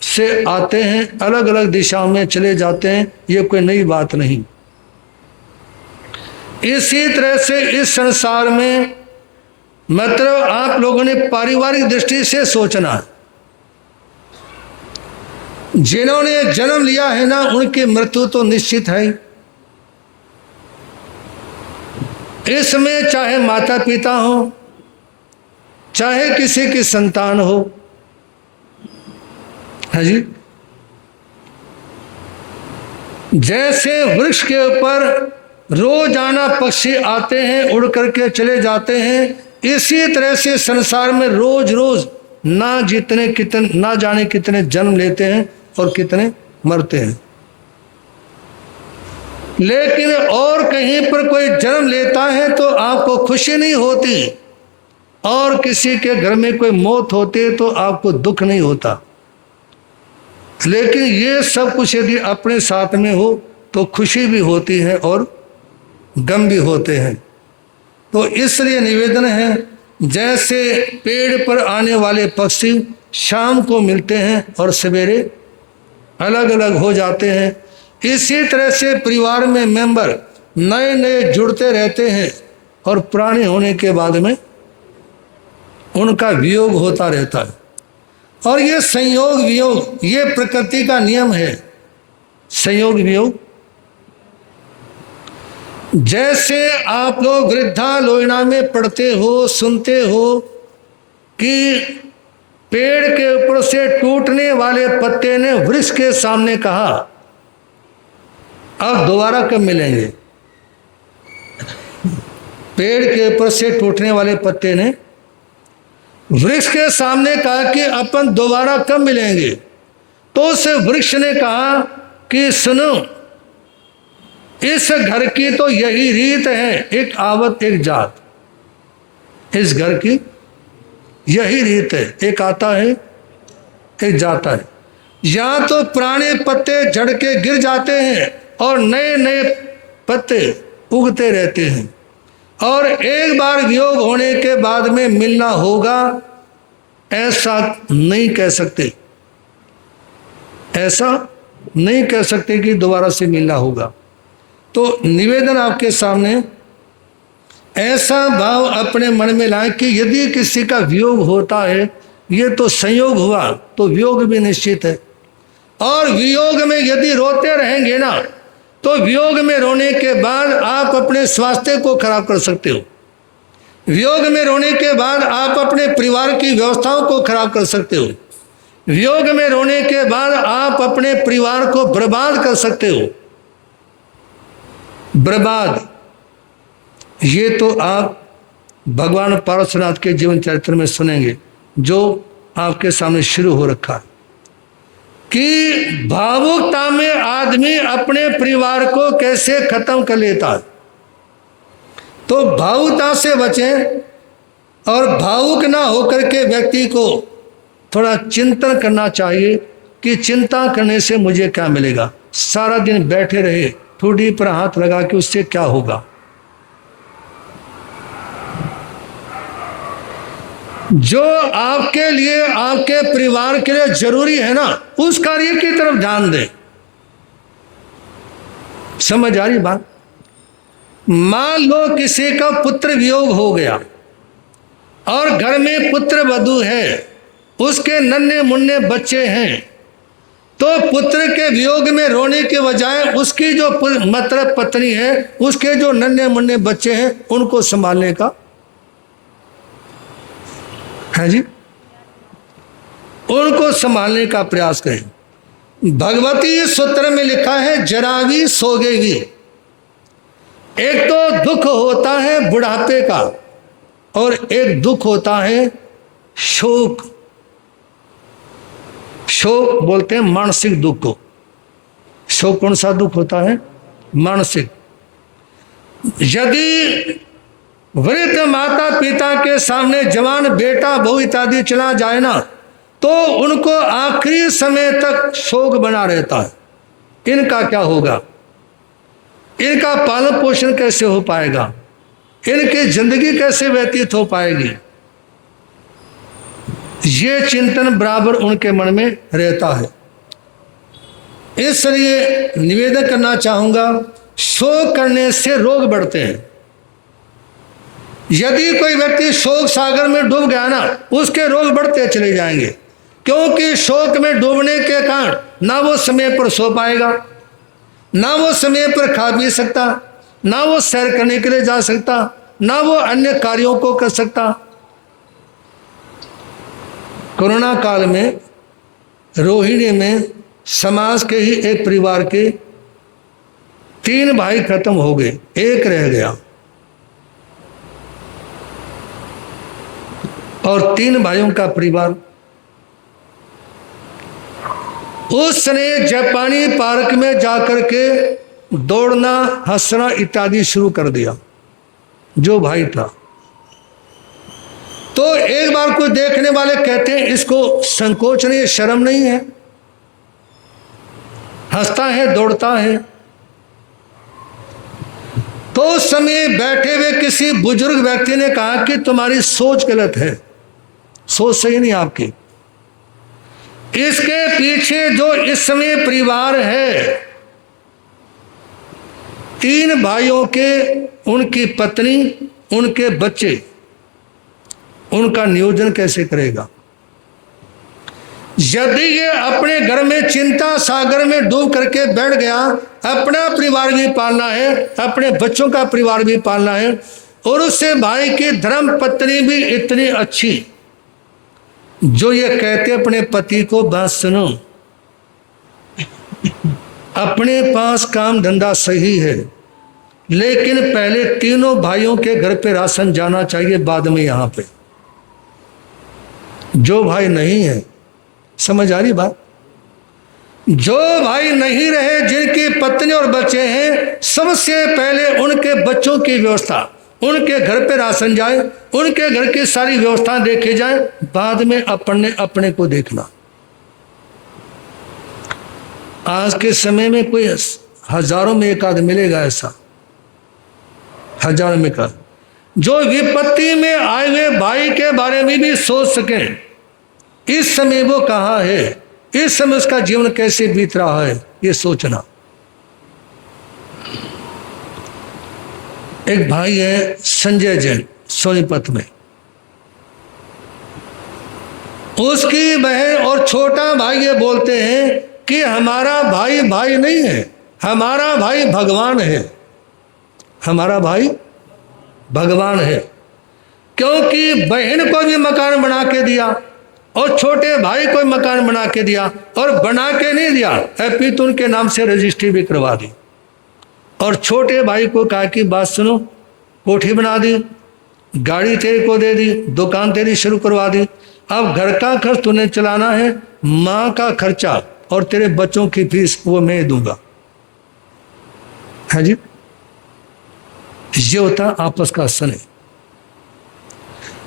से आते हैं, अलग अलग दिशाओं में चले जाते हैं, ये कोई नई बात नहीं। इसी तरह से इस संसार में मतलब आप लोगों ने पारिवारिक दृष्टि से सोचना है। जिन्होंने जन्म लिया है ना, उनकी मृत्यु तो निश्चित है। इसमें चाहे माता पिता हो, चाहे किसी की संतान हो, है जी। जैसे वृक्ष के ऊपर रोजाना पक्षी आते हैं, उड़ करके चले जाते हैं, इसी तरह से संसार में रोज रोज ना जाने कितने जन्म लेते हैं और कितने मरते हैं। लेकिन और कहीं पर कोई जन्म लेता है तो आपको खुशी नहीं होती, और किसी के घर में कोई मौत होती है तो आपको दुख नहीं होता। लेकिन ये सब कुछ यदि अपने साथ में हो तो खुशी भी होती है और गम भी होते हैं। तो इसलिए निवेदन है, जैसे पेड़ पर आने वाले पक्षी शाम को मिलते हैं और सवेरे अलग अलग हो जाते हैं, इसी तरह से परिवार में मेंबर नए नए जुड़ते रहते हैं और पुराने होने के बाद में उनका वियोग होता रहता है। और ये संयोग वियोग, ये प्रकृति का नियम है। संयोग वियोग, जैसे आप लोग वृद्धालोचना में पढ़ते हो, सुनते हो कि पेड़ के ऊपर से टूटने वाले पत्ते ने वृक्ष के सामने कहा, अब दोबारा कब मिलेंगे। पेड़ के ऊपर से टूटने वाले पत्ते ने वृक्ष के सामने कहा कि अपन दोबारा कब मिलेंगे। तो उस वृक्ष ने कहा कि सुनो, इस घर की तो यही रीत है, एक आवत एक जात। इस घर की यही रीत है, एक आता है एक जाता है। या तो पुराने पत्ते झड़ के गिर जाते हैं और नए नए पत्ते उगते रहते हैं, और एक बार वियोग होने के बाद में मिलना होगा, ऐसा नहीं कह सकते। ऐसा नहीं कह सकते कि दोबारा से मिलना होगा। तो निवेदन आपके सामने, ऐसा भाव अपने मन में लाए कि यदि किसी का वियोग होता है, ये तो संयोग हुआ, तो वियोग भी निश्चित है। और वियोग में यदि रोते रहेंगे ना, तो वियोग में रोने के बाद आप अपने स्वास्थ्य को खराब कर सकते हो। वियोग में रोने के बाद आप अपने परिवार की व्यवस्थाओं को खराब कर सकते हो। वियोग में रोने के बाद आप अपने परिवार को बर्बाद कर सकते हो। बर्बाद, ये तो आप भगवान पार्श्वनाथ के जीवन चरित्र में सुनेंगे, जो आपके सामने शुरू हो रखा है कि भावुकता में आदमी अपने परिवार को कैसे खत्म कर लेता है। तो भावुकता से बचें, और भावुक ना होकर के व्यक्ति को थोड़ा चिंतन करना चाहिए कि चिंता करने से मुझे क्या मिलेगा। सारा दिन बैठे रहे ठोडी पर हाथ लगा के उससे क्या होगा। जो आपके लिए, आपके परिवार के लिए जरूरी है ना, उस कार्य की तरफ ध्यान दें। समझ आ रही बात? मान लो किसी का पुत्र वियोग हो गया और घर में पुत्र वधू है, उसके नन्हे मुन्ने बच्चे हैं, तो पुत्र के वियोग में रोने के बजाय उसकी जो मतलब पत्नी है, उसके जो नन्हे मुन्ने बच्चे हैं, उनको संभालने का है जी, उनको संभालने का प्रयास करें। भगवती सूत्र में लिखा है जरावी सोगेवी। एक तो दुख होता है बुढ़ापे का, और एक दुख होता है शोक। शोक बोलते हैं मानसिक दुख को। शोक कौन सा दुख होता है? मानसिक। यदि वृद्ध माता पिता के सामने जवान बेटा बहू इत्यादि चला जाए ना, तो उनको आखिरी समय तक शोक बना रहता है। इनका क्या होगा? इनका पालन पोषण कैसे हो पाएगा? इनकी जिंदगी कैसे व्यतीत हो पाएगी? ये चिंतन बराबर उनके मन में रहता है। इसलिए निवेदन करना चाहूंगा, शोक करने से रोग बढ़ते हैं। यदि कोई व्यक्ति शोक सागर में डूब गया ना, उसके रोग बढ़ते चले जाएंगे, क्योंकि शोक में डूबने के कारण ना वो समय पर सो पाएगा, ना वो समय पर खा पी सकता, ना वो सैर करने के लिए जा सकता, ना वो अन्य कार्यों को कर सकता। कोरोना काल में रोहिणी में समाज के ही एक परिवार के 3 भाई खत्म हो गए, एक रह गया, और 3 भाइयों का परिवार। उसने जापानी पार्क में जाकर के दौड़ना, हंसना इत्यादि शुरू कर दिया, जो भाई था। तो एक बार कोई देखने वाले कहते हैं इसको संकोच नहीं, शर्म नहीं है, हंसता है, दौड़ता है। तो उस समय बैठे हुए किसी बुजुर्ग व्यक्ति ने कहा कि तुम्हारी सोच गलत है, सोच सही नहीं आपकी। इसके पीछे जो इस समय परिवार है, 3 भाइयों के, उनकी पत्नी, उनके बच्चे, उनका नियोजन कैसे करेगा? यदि ये अपने घर में चिंता सागर में डूब करके बैठ गया, अपना परिवार भी पालना है, अपने बच्चों का परिवार भी पालना है, और उससे भाई की धर्म पत्नी भी इतनी अच्छी, जो ये कहते अपने पति को बात सुनो, अपने पास काम धंधा सही है, लेकिन पहले तीनों भाइयों के घर पे राशन जाना चाहिए, बाद में यहां पे। जो भाई नहीं है, समझ आ रही बात? जो भाई नहीं रहे, जिनकी पत्नी और बच्चे हैं, सबसे पहले उनके बच्चों की व्यवस्था, उनके घर पे राशन जाए, उनके घर की सारी व्यवस्था देखी जाए, बाद में अपने को देखना। आज के समय में कोई हजारों में एक आध मिलेगा ऐसा, हजारों में का, जो विपत्ति में आए हुए भाई के बारे में भी सोच सके इस समय वो कहाँ है, इस समय उसका जीवन कैसे बीत रहा है, ये सोचना। एक भाई है संजय जैन सोनीपत में, उसकी बहन और छोटा भाई ये बोलते हैं कि हमारा भाई भाई नहीं है, हमारा भाई भगवान है, हमारा भाई भगवान है। क्योंकि बहन को भी मकान बना के दिया और छोटे भाई को मकान बना के दिया, और बना के नहीं दिया अपितु उनके नाम से रजिस्ट्री भी करवा दी। और छोटे भाई को कहा कि बात सुनो, कोठी बना दी, गाड़ी तेरे को दे दी, दुकान तेरी शुरू करवा दी, अब घर का खर्च तूने चलाना है, माँ का खर्चा और तेरे बच्चों की फीस वो मैं दूंगा। है जी, ये होता आपस का स्नेह।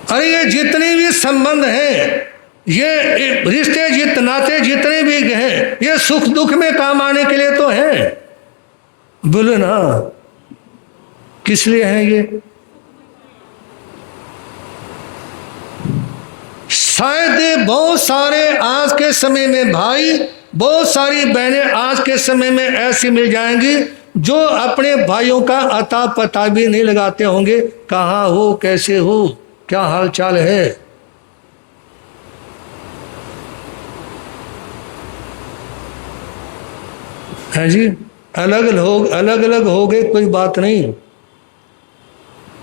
अरे ये जितने भी संबंध हैं, ये रिश्ते नाते जितने भी हैं, ये सुख दुख में काम आने के लिए तो हैं। बोलो ना, किस लिए हैं ये? शायद बहुत सारे आज के समय में भाई, बहुत सारी बहनें आज के समय में ऐसी मिल जाएंगी जो अपने भाइयों का अता पता भी नहीं लगाते होंगे, कहाँ हो, कैसे हो, क्या हाल चाल है। जी, अलग अलग हो गए कोई बात नहीं,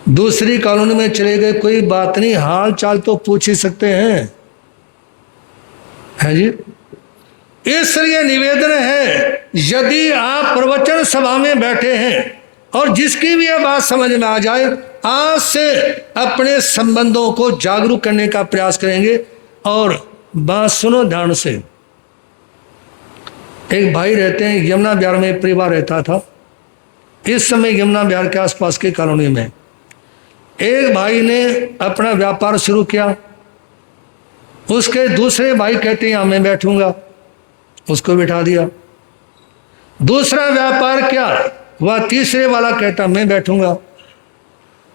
दूसरी कॉलोनी में चले गए कोई बात नहीं, हाल चाल तो पूछ ही सकते हैं। है जी, इसलिए निवेदन है, यदि आप प्रवचन सभा में बैठे हैं और जिसकी भी यह बात समझ में आ जाए, आज से अपने संबंधों को जागरूक करने का प्रयास करेंगे। और बात सुनो ध्यान से। एक भाई रहते हैं यमुना विहार में, परिवार रहता था इस समय यमुना विहार के आसपास की कॉलोनी में। एक भाई ने अपना व्यापार शुरू किया, उसके दूसरे भाई कहते हैं मैं बैठूंगा, उसको बिठा दिया। दूसरा व्यापार क्या वह तीसरे वाला कहता मैं बैठूंगा।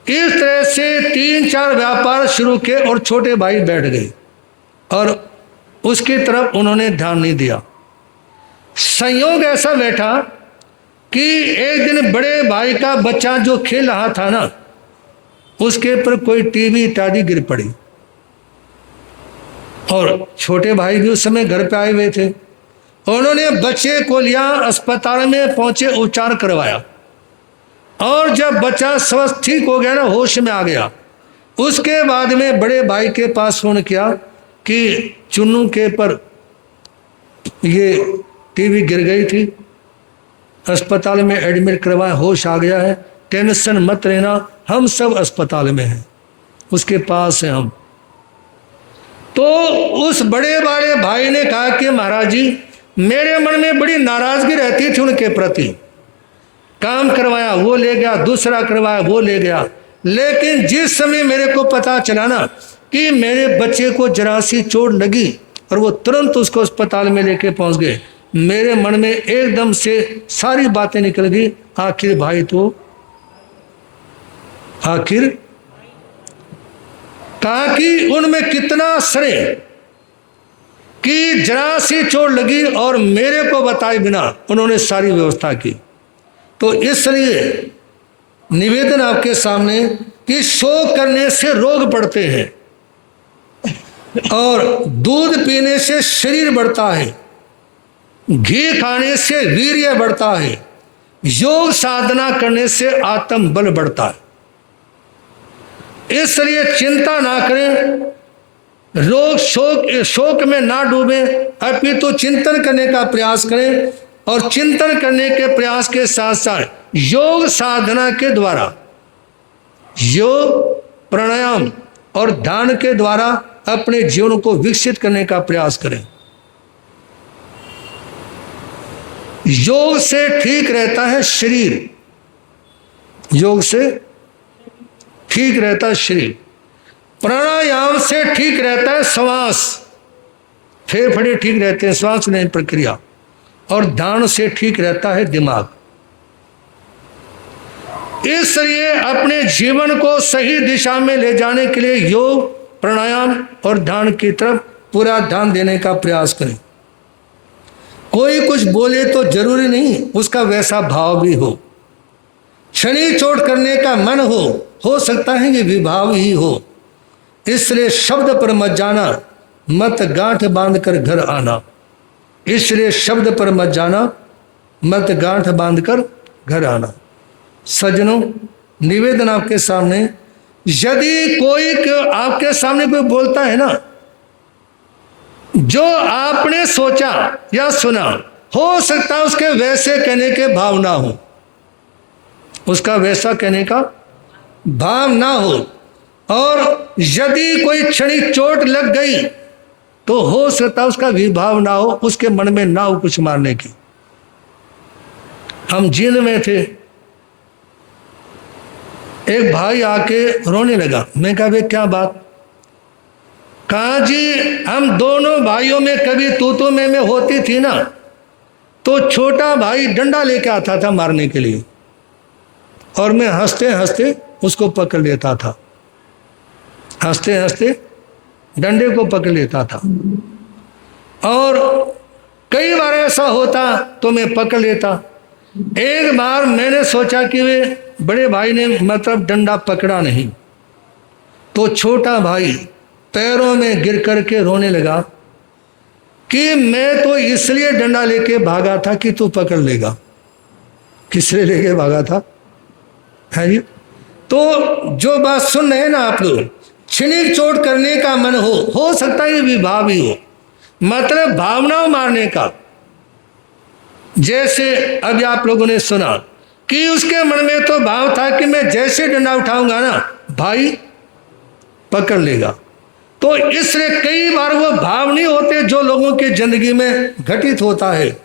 इस तरह से 3-4 व्यापार शुरू किए और छोटे भाई बैठ गए और उसकी तरफ उन्होंने ध्यान नहीं दिया। संयोग ऐसा बैठा कि एक दिन बड़े भाई का बच्चा जो खेल रहा था ना, उसके ऊपर कोई टीवी इत्यादि गिर पड़ी और छोटे भाई भी उस समय घर पे आए हुए थे। उन्होंने बच्चे को लिया, अस्पताल में पहुंचे, उपचार करवाया और जब बच्चा स्वस्थ ठीक हो गया ना, होश में आ गया, उसके बाद में बड़े भाई के पास फोन किया कि चुन्नू के पर ये टीवी गिर गई थी, अस्पताल में एडमिट करवाया, होश आ गया है, टेंशन मत लेना, हम सब अस्पताल में हैं, उसके पास हैं हम। तो उस बड़े बड़े भाई ने कहा कि महाराज जी, मेरे मन में बड़ी नाराजगी रहती थी उनके प्रति, काम करवाया वो ले गया, दूसरा करवाया वो ले गया, लेकिन जिस समय मेरे को पता चला ना कि मेरे बच्चे को जरा सी चोट लगी और वो तुरंत उसको अस्पताल में लेके पहुंच गए, मेरे मन में एकदम से सारी बातें निकल गई। आखिर भाई तो आखिर कहा कि उनमें कितना स्नेह कि जरा सी चोट लगी और मेरे को बताए बिना उन्होंने सारी व्यवस्था की। तो इसलिए निवेदन आपके सामने कि शोक करने से रोग बढ़ते हैं और दूध पीने से शरीर बढ़ता है, घी खाने से वीर्य बढ़ता है, योग साधना करने से आत्म बल बढ़ता है। इसलिए चिंता ना करें, रोग शोक में ना डूबे, अपितु चिंतन करने का प्रयास करें और चिंतन करने के प्रयास के साथ साथ योग साधना के द्वारा, योग प्राणायाम और ध्यान के द्वारा अपने जीवन को विकसित करने का प्रयास करें। योग से ठीक रहता है शरीर, योग से ठीक रहता है शरीर, प्राणायाम से ठीक रहता है श्वास, फेफड़े ठीक रहते हैं श्वास लेने प्रक्रिया, और ध्यान से ठीक रहता है दिमाग। इसलिए अपने जीवन को सही दिशा में ले जाने के लिए योग, प्राणायाम और ध्यान की तरफ पूरा ध्यान देने का प्रयास करें। कोई कुछ बोले तो जरूरी नहीं उसका वैसा भाव भी हो, क्षणिक चोट करने का मन हो सकता है ये विभाव ही हो। इसलिए शब्द पर मत जाना, मत गांठ बांध कर घर आना। इसलिए शब्द पर मत जाना, मत गांठ बांध कर घर आना। सज्जनों, निवेदन आपके सामने, यदि कोई आपके सामने कोई बोलता है ना, जो आपने सोचा या सुना, हो सकता है उसके वैसे कहने के भाव ना हो, उसका वैसा कहने का भाव ना हो, और यदि कोई क्षणिक चोट लग गई तो हो सकता है उसका विभाव ना हो, उसके मन में ना हो कुछ मारने की। हम जींद में थे, एक भाई आके रोने लगा। मैं कहा भाई क्या बात? कहा जी हम दोनों भाइयों में कभी तू मैं होती थी ना, तो छोटा भाई डंडा लेके आता था मारने के लिए, और मैं हंसते हंसते उसको पकड़ लेता था, हंसते हंसते डंडे को पकड़ लेता था। और कई बार ऐसा होता तो मैं पकड़ लेता। एक बार मैंने सोचा कि वे बड़े भाई ने मतलब डंडा पकड़ा नहीं, तो छोटा भाई पैरों में गिर करके रोने लगा कि मैं तो इसलिए डंडा लेके भागा था कि तू पकड़ लेगा। किस लिए लेके भागा था? है जी। तो जो बात सुन रहे हैं ना आप लोग, क्षणिक चोट करने का मन हो सकता है ये विभाव ही हो, मतलब भावनाओं मारने का। जैसे अभी आप लोगों ने सुना कि उसके मन में तो भाव था कि मैं जैसे डंडा उठाऊंगा ना भाई पकड़ लेगा। तो इसलिए कई बार वो भाव नहीं होते जो लोगों की जिंदगी में घटित होता है।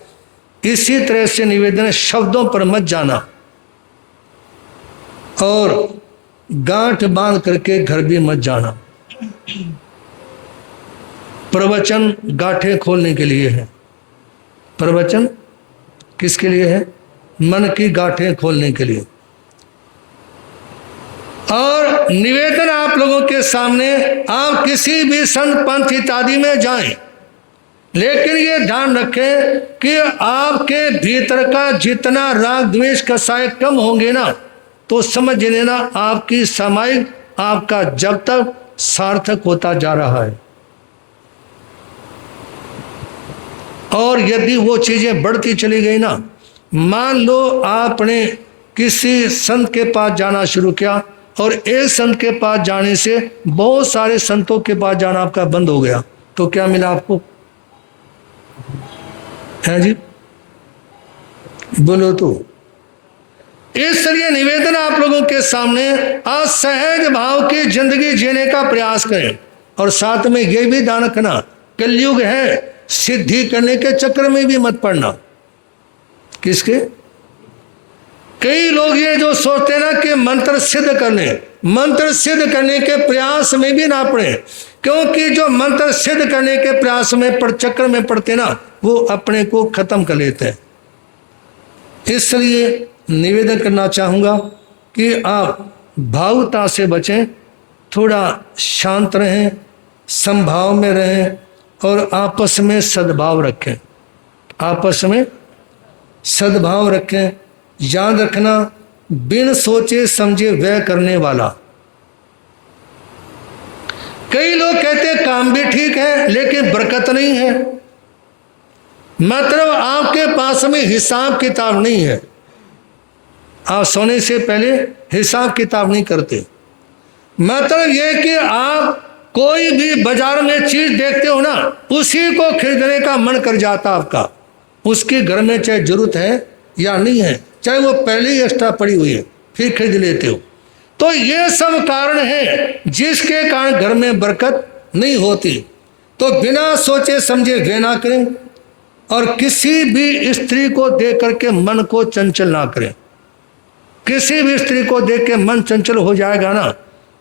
इसी तरह से निवेदन है, शब्दों पर मत जाना और गांठ बांध करके घर भी मत जाना। प्रवचन गांठें खोलने के लिए है। प्रवचन किसके लिए है? मन की गांठें खोलने के लिए। और निवेदन आप लोगों के सामने, आप किसी भी संत पंथ इत्यादि में जाएं, लेकिन ये ध्यान रखें कि आपके भीतर का जितना राग द्वेष कसाय कम होंगे ना, तो समझ लेना आपकी सामायिक आपका जब तक सार्थक होता जा रहा है। और यदि वो चीजें बढ़ती चली गई ना, मान लो आपने किसी संत के पास जाना शुरू किया और एक संत के पास जाने से बहुत सारे संतों के पास जाना आपका बंद हो गया, तो क्या मिला आपको? है जी, बोलो तो। इसलिए निवेदन आप लोगों के सामने, आज सहज भाव की जिंदगी जीने का प्रयास करें। और साथ में ये भी ध्यान रखना, कलयुग है, सिद्धि करने के चक्कर में भी मत पड़ना। किसके? कई लोग ये जो सोचते हैं ना कि मंत्र सिद्ध कर लें, मंत्र सिद्ध करने के प्रयास में भी ना पड़े, क्योंकि जो मंत्र सिद्ध करने के प्रयास में चक्कर में पड़ते ना, वो अपने को खत्म कर लेते हैं। इसलिए निवेदन करना चाहूँगा कि आप भावुकता से बचें, थोड़ा शांत रहें, संभाव में रहें और आपस में सद्भाव रखें। आपस में सद्भाव रखें। याद रखना, बिन सोचे समझे व्यय करने वाला। कई लोग कहते हैं काम भी ठीक है लेकिन बरकत नहीं है, मतलब आपके पास में हिसाब किताब नहीं है। आप सोने से पहले हिसाब किताब नहीं करते। मतलब यह कि आप कोई भी बाजार में चीज देखते हो ना, उसी को खरीदने का मन कर जाता आपका, उसके घर में चाहे जरूरत है या नहीं है, चाहे वो पहले ही एक्स्ट्रा पड़ी हुई है, फिर खरीद लेते हो। तो ये सब कारण है जिसके कारण घर में बरकत नहीं होती। तो बिना सोचे समझे वे ना करें और किसी भी स्त्री को देख करके मन को चंचल ना करें। किसी भी स्त्री को देख के मन चंचल हो जाएगा ना,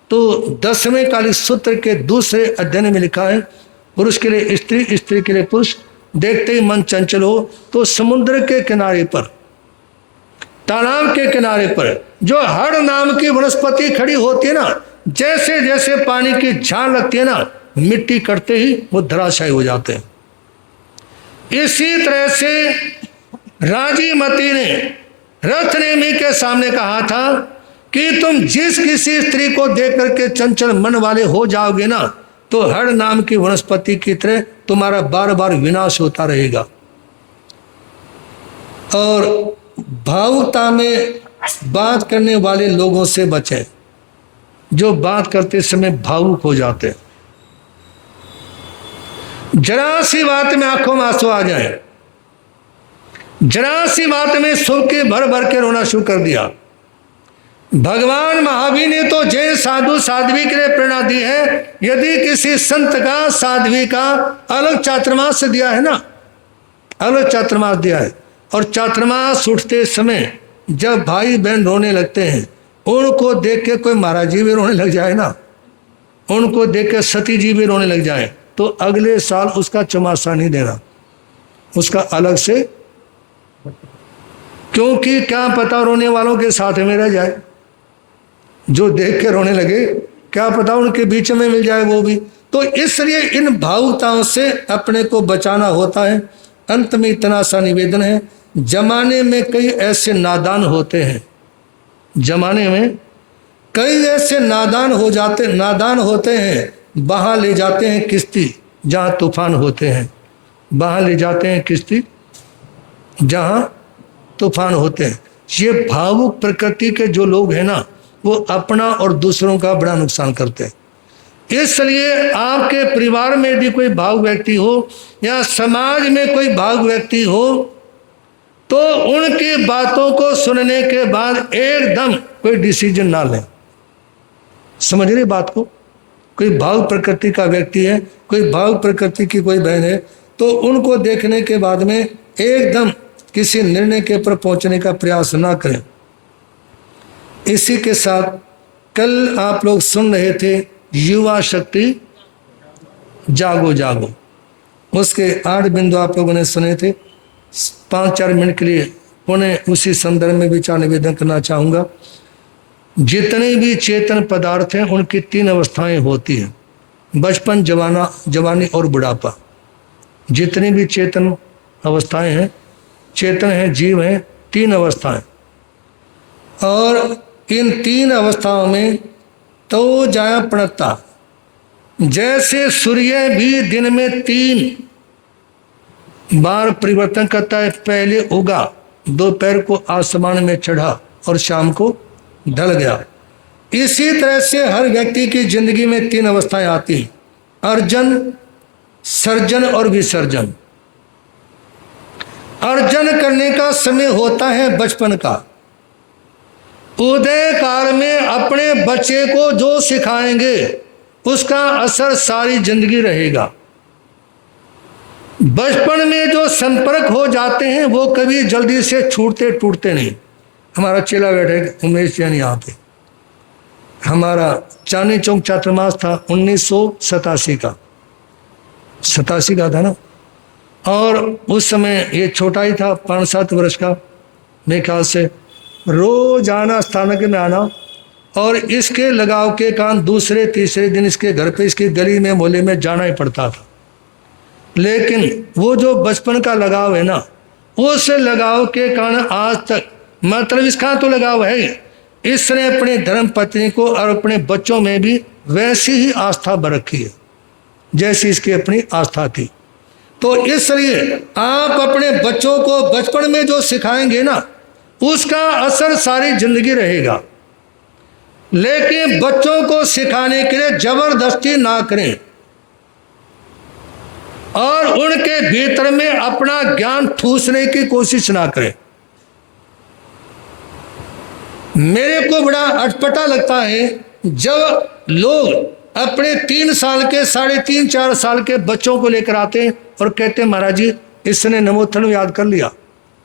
तो 10वें कालिक सूत्र के दूसरे अध्ययन में लिखा है, पुरुष के लिए स्त्री, स्त्री के लिए पुरुष, देखते ही मन चंचल हो तो समुद्र के किनारे पर, तालाब के किनारे पर जो हर नाम की वनस्पति खड़ी होती है ना, जैसे जैसे पानी की झाल लगती है ना, मिट्टी कटते ही वो धराशायी हो जाते हैं। इसी तरह से राजीमती ने रथ ने मी के सामने कहा था कि तुम जिस किसी स्त्री को देख करके चंचल मन वाले हो जाओगे ना, तो हर नाम की वनस्पति की तरह तुम्हारा बार बार विनाश होता रहेगा। और भावुकता में बात करने वाले लोगों से बचें, जो बात करते समय भावुक हो जाते हैं। जरा सी बात में आंखों में आंसू आ जाए, जरा सी बात में सो के भर भर के रोना शुरू कर दिया। भगवान महावीर ने तो जैन साधु साध्वी के लिए प्रेरणा दी है। यदि किसी संत का साध्वी का अलग चातुर्मास दिया है ना, अलग चातुर्मास दिया है, और चातुर्मास उठते समय जब भाई बहन रोने लगते हैं, उनको देख के कोई महाराज जी भी रोने लग जाए ना, उनको देख के सती जी भी रोने लग जाए, तो अगले साल उसका चौमासा नहीं देना, उसका अलग से, क्योंकि क्या पता रोने वालों के साथ में रह जाए। जो देख के रोने लगे क्या पता उनके बीच में मिल जाए वो भी। तो इसलिए इन भावुकताओं से अपने को बचाना होता है। अंत में इतना सा निवेदन है, जमाने में कई ऐसे नादान होते हैं, जमाने में कई ऐसे नादान होते हैं, बहा ले जाते हैं किश्ती जहाँ तूफान होते हैं, बहा ले जाते हैं किश्ती जहाँ तूफान होते हैं। ये भावुक प्रकृति के जो लोग हैं ना, वो अपना और दूसरों का बड़ा नुकसान करते हैं। इसलिए आपके परिवार में यदि कोई भावुक व्यक्ति हो या समाज में कोई भावुक व्यक्ति हो, तो उनकी बातों को सुनने के बाद एकदम कोई डिसीजन ना लें। समझ रहे बात को? कोई भावुक प्रकृति का व्यक्ति है, कोई भावुक प्रकृति की कोई बहन है, तो उनको देखने के बाद में एकदम किसी निर्णय के ऊपर पहुंचने का प्रयास ना करें। इसी के साथ कल आप लोग सुन रहे थे युवा शक्ति जागो जागो, उसके 8 बिंदु आप लोगों ने सुने थे। 5-4 मिनट के लिए पुनः उसी संदर्भ में विचार निवेदन करना चाहूँगा। जितने भी चेतन पदार्थ हैं उनकी 3 अवस्थाएं होती हैं, बचपन, जवानी और बुढ़ापा। जितनी भी चेतन अवस्थाएं हैं, चेतन हैं, जीव हैं, 3 अवस्थाएं, और इन 3 अवस्थाओं में तो जाया प्रणता, जैसे सूर्य भी दिन में 3 बार परिवर्तन करता है, पहले उगा, दोपहर को आसमान में चढ़ा और शाम को ढल गया। इसी तरह से हर व्यक्ति की जिंदगी में 3 अवस्थाएं आती हैं, अर्जन, सर्जन और विसर्जन। अर्जन करने का समय होता है बचपन का। उदय काल में अपने बच्चे को जो सिखाएंगे उसका असर सारी जिंदगी रहेगा। बचपन में जो संपर्क हो जाते हैं वो कभी जल्दी से छूटते टूटते नहीं। हमारा चेला बैठे उमेश जैन यहाँ पे, हमारा चांदनी चौक चातुर्मास था 1987 का, 87 का था ना, और उस समय ये छोटा ही था, 5-7 वर्ष का मेरे ख्याल से। रोज आना, स्थानक में आना, और इसके लगाव के कारण दूसरे तीसरे दिन इसके घर पे, इसकी गली में, मोहल्ले में जाना ही पड़ता था। लेकिन वो जो बचपन का लगाव है ना, उस लगाव के कारण आज तक, मतलब इसका तो लगाव है ही, इसने अपने धर्म पत्नी को और अपने बच्चों में भी वैसी ही आस्था बरखी है जैसी इसकी अपनी आस्था थी। तो इसलिए आप अपने बच्चों को बचपन में जो सिखाएंगे ना, उसका असर सारी जिंदगी रहेगा। लेकिन बच्चों को सिखाने के लिए जबरदस्ती ना करें और उनके भीतर में अपना ज्ञान ठूसने की कोशिश ना करें। मेरे को बड़ा अटपटा लगता है जब लोग अपने 3 साल के, 3.5-4 साल के बच्चों को लेकर आते हैं और कहते हैं महाराज जी इसने नमोत्थन याद कर लिया,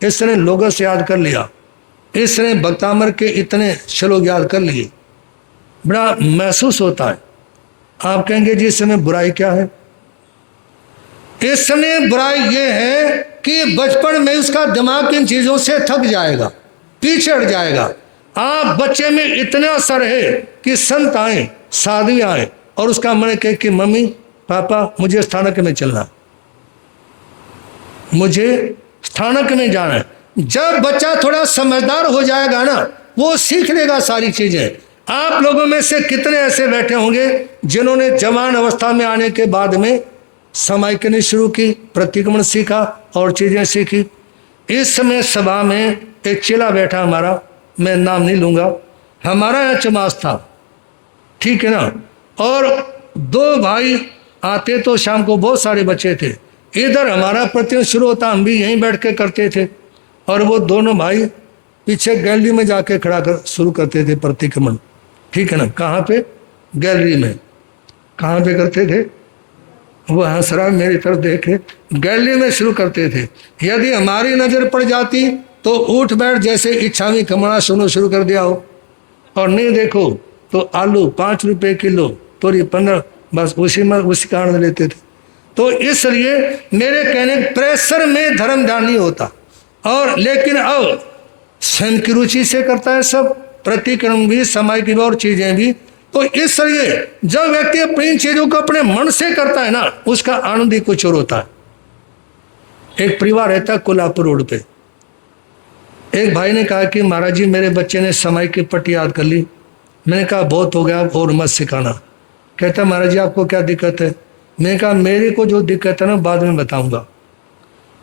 इसने लोगस याद कर लिया, इसने भक्तामर के इतने श्लोक याद कर लिए। बड़ा महसूस होता है। आप कहेंगे जी इस समय बुराई क्या है? इस समय बुराई ये है कि बचपन में उसका दिमाग इन चीजों से थक जाएगा, पीछे हट जाएगा। आप बच्चे में इतना असर है कि संत आए, साधु आए और उसका मन कहे कि मम्मी पापा मुझे स्थानक में चलना, मुझे स्थानक में जाना है, जब बच्चा थोड़ा समझदार हो जाएगा ना, वो सीख लेगा सारी चीजें। आप लोगों में से कितने ऐसे बैठे होंगे जिन्होंने जवान अवस्था में आने के बाद में समय करनी शुरू की, प्रतिक्रमण सीखा और चीजें सीखी। इस समय सभा में एक चेला बैठा हमारा, मैं नाम नहीं लूंगा, हमारा यहाँ चमास था, ठीक है ना। और दो भाई आते तो शाम को बहुत सारे बच्चे थे, इधर हमारा प्रतिक्रमण शुरू होता, हम भी यहीं बैठ के करते थे, और वो दोनों भाई पीछे गैलरी में जाके खड़ा कर शुरू करते थे प्रतिक्रमण, ठीक है ना। कहाँ पे? गैलरी में। कहाँ पे करते थे? वो हंस रहा मेरी तरफ देखे, गैलरी में शुरू करते थे। यदि हमारी नजर पड़ जाती तो उठ बैठ जैसे इच्छा में कमाना शुरू कर दिया हो, और नहीं देखो तो आलू 5 रुपए किलो, तोरी 15, बस उसी कारण लेते थे। तो इसलिए मेरे कहने प्रेशर में धर्म ध्यान नहीं होता, और लेकिन अब स्वयं की रुचि से करता है सब, प्रतिक्रमण भी, समय की और चीजें भी। तो इसलिए जब व्यक्ति अपनी चीजों को अपने मन से करता है ना, उसका आनंद ही कुछ और होता है। एक परिवार रहता है कोल्हापुर रोड पे। एक भाई ने कहा कि महाराज जी मेरे बच्चे ने समय की पट्टी याद कर ली। मैंने कहा बहुत हो गया और मत सिखाना। कहता महाराज जी आपको क्या दिक्कत है? मैंने कहा मेरे को जो दिक्कत है ना बाद में बताऊंगा।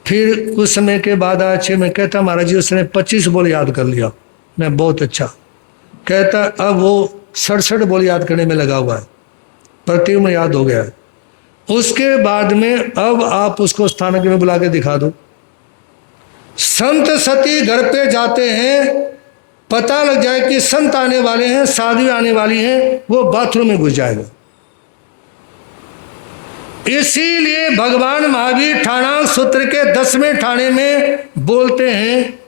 फिर कुछ समय के बाद आज में कहता महाराज जी उसने 25 बोल याद कर लिया। मैं बहुत अच्छा। कहता अब वो 67 बोल याद करने में लगा हुआ है, प्रतिक्रमण याद हो गया है। उसके बाद में अब आप उसको स्थानक में बुला के दिखा दो। संत सती घर पे जाते हैं, पता लग जाए कि संत आने वाले हैं, साधु आने वाली हैं, वो बाथरूम में घुस जाएगा। इसीलिए भगवान महावीर ठाणा सूत्र के 10वें ठाणे में बोलते हैं,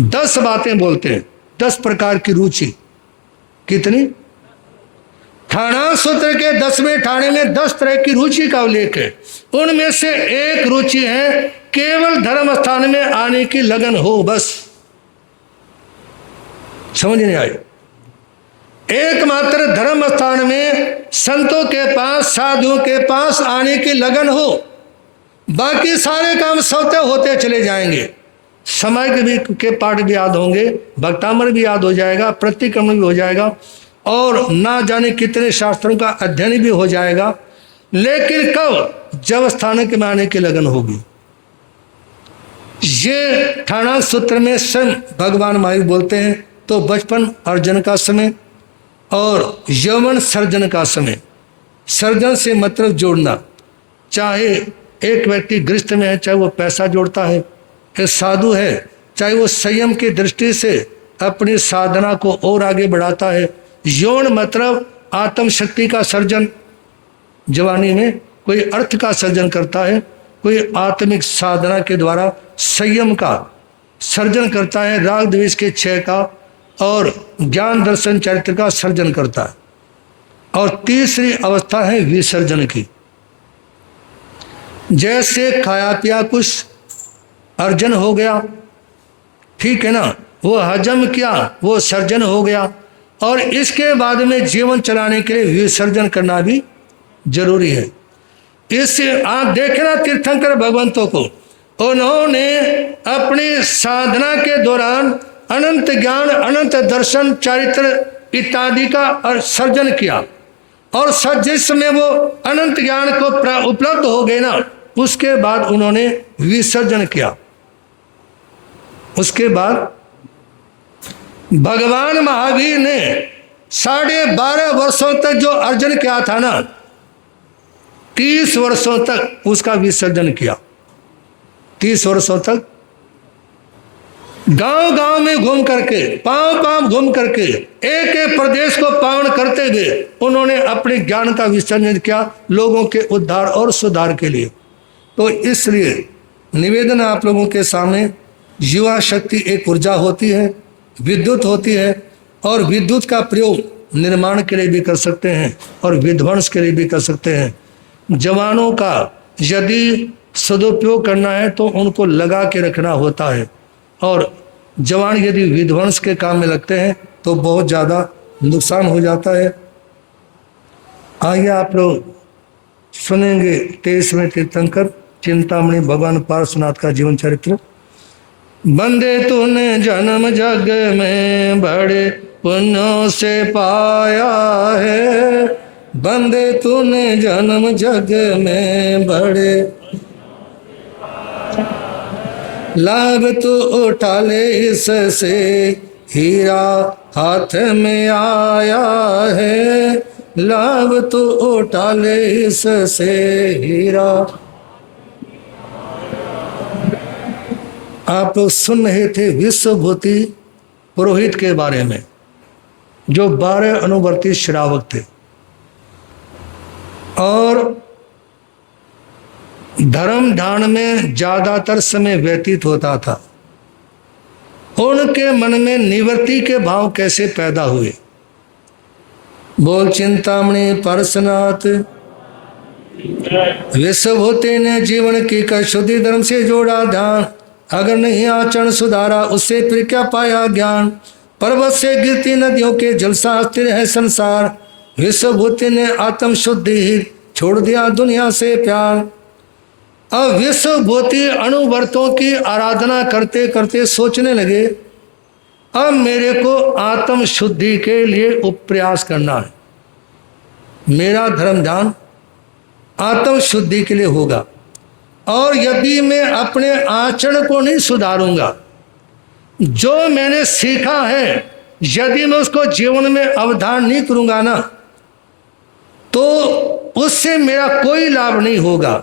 10 बातें बोलते हैं, 10 प्रकार की रुचि। कितनी? ठाणा सूत्र के 10वें ठाणे में 10 तरह की रुचि का उल्लेख है। उनमें से एक रुचि है केवल धर्म स्थान में आने की लगन हो, बस। समझ नहीं आई? एकमात्र धर्म स्थान में संतों के पास, साधुओं के पास आने की लगन हो, बाकी सारे काम स्वतः होते चले जाएंगे। समय के भी के पाठ भी याद होंगे, भक्तामृत भी याद हो जाएगा, प्रतिक्रमण भी हो जाएगा, और ना जाने कितने शास्त्रों का अध्ययन भी हो जाएगा। लेकिन कब? जब स्थानक में आने की लगन होगी। ये ठाणा सूत्र में स्वयं भगवान महावीर बोलते हैं। तो बचपन अर्जन का समय और यौवन सर्जन का समय। सर्जन से मतलब जोड़ना। चाहे एक व्यक्ति गृहस्थ में है, चाहे वो पैसा जोड़ता है, एक साधु है, चाहे वो संयम की दृष्टि से अपनी साधना को और आगे बढ़ाता है। यौन मतलब आत्म शक्ति का सर्जन, जवानी में कोई अर्थ का सर्जन करता है, कोई आत्मिक साधना के द्वारा संयम का सर्जन करता है, राग द्वेष के क्षय का और ज्ञान दर्शन चरित्र का सर्जन करता है। और तीसरी अवस्था है विसर्जन की। जैसे खाया पिया कुछ अर्जन हो गया, ठीक है ना, वो हजम किया, वो सर्जन हो गया, और इसके बाद में जीवन चलाने के लिए विसर्जन करना भी जरूरी है। इससे आप देखना तीर्थंकर भगवंतों को, उन्होंने अपनी साधना के दौरान अनंत ज्ञान, अनंत दर्शन, चरित्र इत्यादि का सर्जन किया, और जिस समय वो अनंत ज्ञान को उपलब्ध हो गए ना, उसके बाद उन्होंने विसर्जन किया। उसके बाद भगवान महावीर ने 12.5 वर्षों तक जो अर्जन किया था ना, 30 वर्षों तक उसका विसर्जन किया। 30 वर्षों तक गांव गांव में घूम करके, पांव पांव घूम करके, एक एक प्रदेश को पावन करते हुए उन्होंने अपने ज्ञान का विसर्जन किया लोगों के उद्धार और सुधार के लिए। तो इसलिए निवेदन आप लोगों के सामने, युवा शक्ति एक ऊर्जा होती है, विद्युत होती है, और विद्युत का प्रयोग निर्माण के लिए भी कर सकते हैं और विध्वंस के लिए भी कर सकते हैं। जवानों का यदि सदुपयोग करना है तो उनको लगा के रखना होता है, और जवान यदि विध्वंस के काम में लगते हैं तो बहुत ज़्यादा नुकसान हो जाता है। आइए आप लोग सुनेंगे 23वें तीर्थंकर चिंतामणि भगवान पार्श्वनाथ का जीवन चरित्र। बंदे तूने जन्म जग में बड़े पुण्यों से पाया है, बंदे तूने जन्म जग में बड़े लाभ तू उठा ले इससे, हीरा हाथ में आया है, लाभ तू उठा ले इससे हीरा। आप सुन रहे थे विश्वभूति पुरोहित के बारे में, जो 12 अनुवर्ती श्रावक थे और धर्म ध्यान में ज्यादातर समय व्यतीत होता था। उनके मन में निवृत्ति के भाव कैसे पैदा हुए? बोल चिंतामणि परसनाथ। विश्वभूति ने जीवन की कर शुद्धि धर्म से जोड़ा ध्यान, अगर नहीं आचरण सुधारा उससे फिर क्या पाया ज्ञान। पर्वत से गिरती नदियों के जलसा स्थिर है संसार, विश्वभूति ने आत्म शुद्धि छोड़ दिया दुनिया से प्यार। अब विश्वभूति अणुवर्तों की आराधना करते करते सोचने लगे, अब मेरे को आत्म शुद्धि के लिए उपप्रयास करना है, मेरा धर्म ध्यान आत्म शुद्धि के लिए होगा। और यदि मैं अपने आचरण को नहीं सुधारूंगा, जो मैंने सीखा है यदि मैं उसको जीवन में अवधारण नहीं करूंगा ना, तो उससे मेरा कोई लाभ नहीं होगा।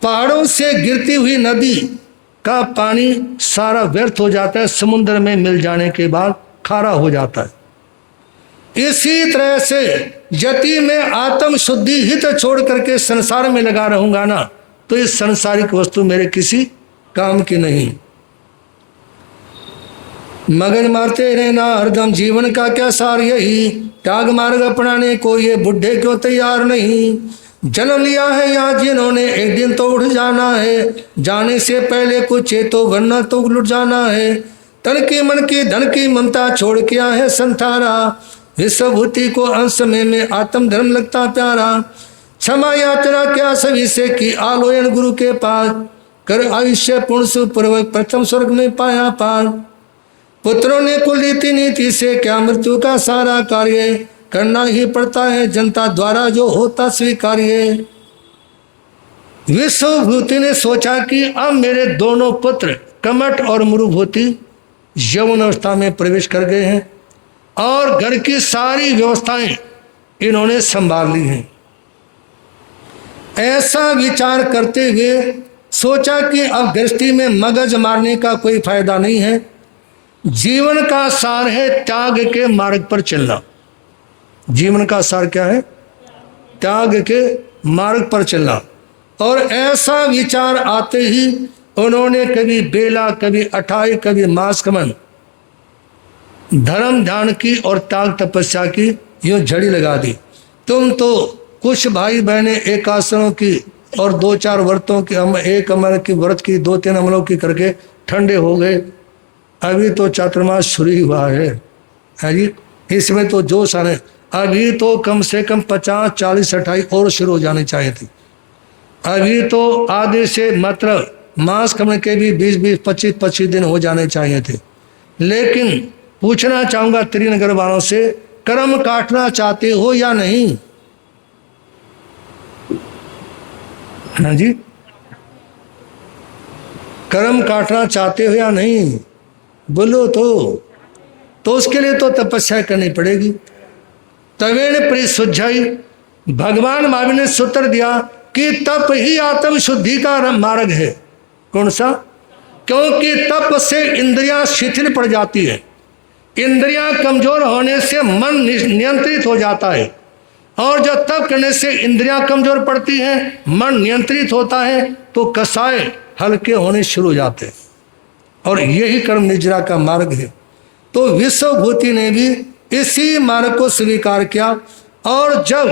पहाड़ों से गिरती हुई नदी का पानी सारा व्यर्थ हो जाता है, समुद्र में मिल जाने के बाद खारा हो जाता है। इसी तरह से यदि मैं आत्म शुद्धि हित छोड़ करके संसार में लगा रहूंगा ना, तो इस सांसारिक वस्तु मेरे किसी काम की नहीं। मगज मारते रहना हरदम जीवन का क्या सार यही, त्याग मार्ग अपनाने को ये बुढ़े क्यों तैयार नहीं। जन्म लिया है यहाँ जिन्होंने एक दिन तो उठ जाना है, जाने से पहले कुछ चेतो वरना तो लुट जाना है। तन की मन की धन की ममता छोड़ के आया है संसारा, विश्वभूति को अंश में आत्म धर्म लगता प्यारा। क्षमा यात्रा क्या सभी से की आलोयन गुरु के पास, कर आयुष्य पूर्ण सुपूर्वक प्रथम स्वर्ग में पाया पार। पुत्रों ने कुल रीति नीति से क्या मृत्यु का सारा कार्य, करना ही पड़ता है जनता द्वारा जो होता स्वीकार्य। विश्वभूति ने सोचा कि अब मेरे दोनों पुत्र कमट और मरुभूति यौवन अवस्था में प्रवेश कर गए हैं और घर की सारी व्यवस्थाएं इन्होंने संभाल ली हैं। ऐसा विचार करते हुए सोचा कि अब गृहस्थी में मगज मारने का कोई फायदा नहीं है, जीवन का सार है त्याग के मार्ग पर चलना। जीवन का सार क्या है? त्याग के मार्ग पर चलना। और ऐसा विचार आते ही उन्होंने कभी बेला, कभी अठाई, कभी मासकमन धर्म ध्यान की और त्याग तपस्या की यूं झड़ी लगा दी। तुम तो कुछ भाई बहनें एक आसनों की और 2-4 व्रतों की, एक अमर की व्रत की, 2-3 अमलों की करके ठंडे हो गए। अभी तो चातुर्मास शुरू ही हुआ है जी, इसमें तो जोश आने, अभी तो कम से कम 50, 40, 28 और शुरू हो जाने चाहिए थी। अभी तो आधे से मात्र मांस खाने के भी 20-20, 25-25 दिन हो जाने चाहिए थे। लेकिन पूछना चाहूंगा त्रिनगर वालों से, कर्म काटना चाहते हो या नहीं? हाँ जी, कर्म काटना चाहते हो या नहीं? बोलो तो उसके लिए तो तपस्या करनी पड़ेगी। तवेण परिशुद्धाई, भगवान महावीर ने सूत्र दिया कि तप ही आत्म शुद्धि का मार्ग है। कौन सा? क्योंकि तप से इंद्रियां शिथिल पड़ जाती है, इंद्रियां कमजोर होने से मन नियंत्रित हो जाता है, और जब तप करने से इंद्रियां कमजोर पड़ती हैं, मन नियंत्रित होता है, तो कसाय हल्के होने शुरू हो जाते हैं, और यही कर्म निजरा का मार्ग है। तो विश्वभूति ने भी इसी मार्ग को स्वीकार किया, और जब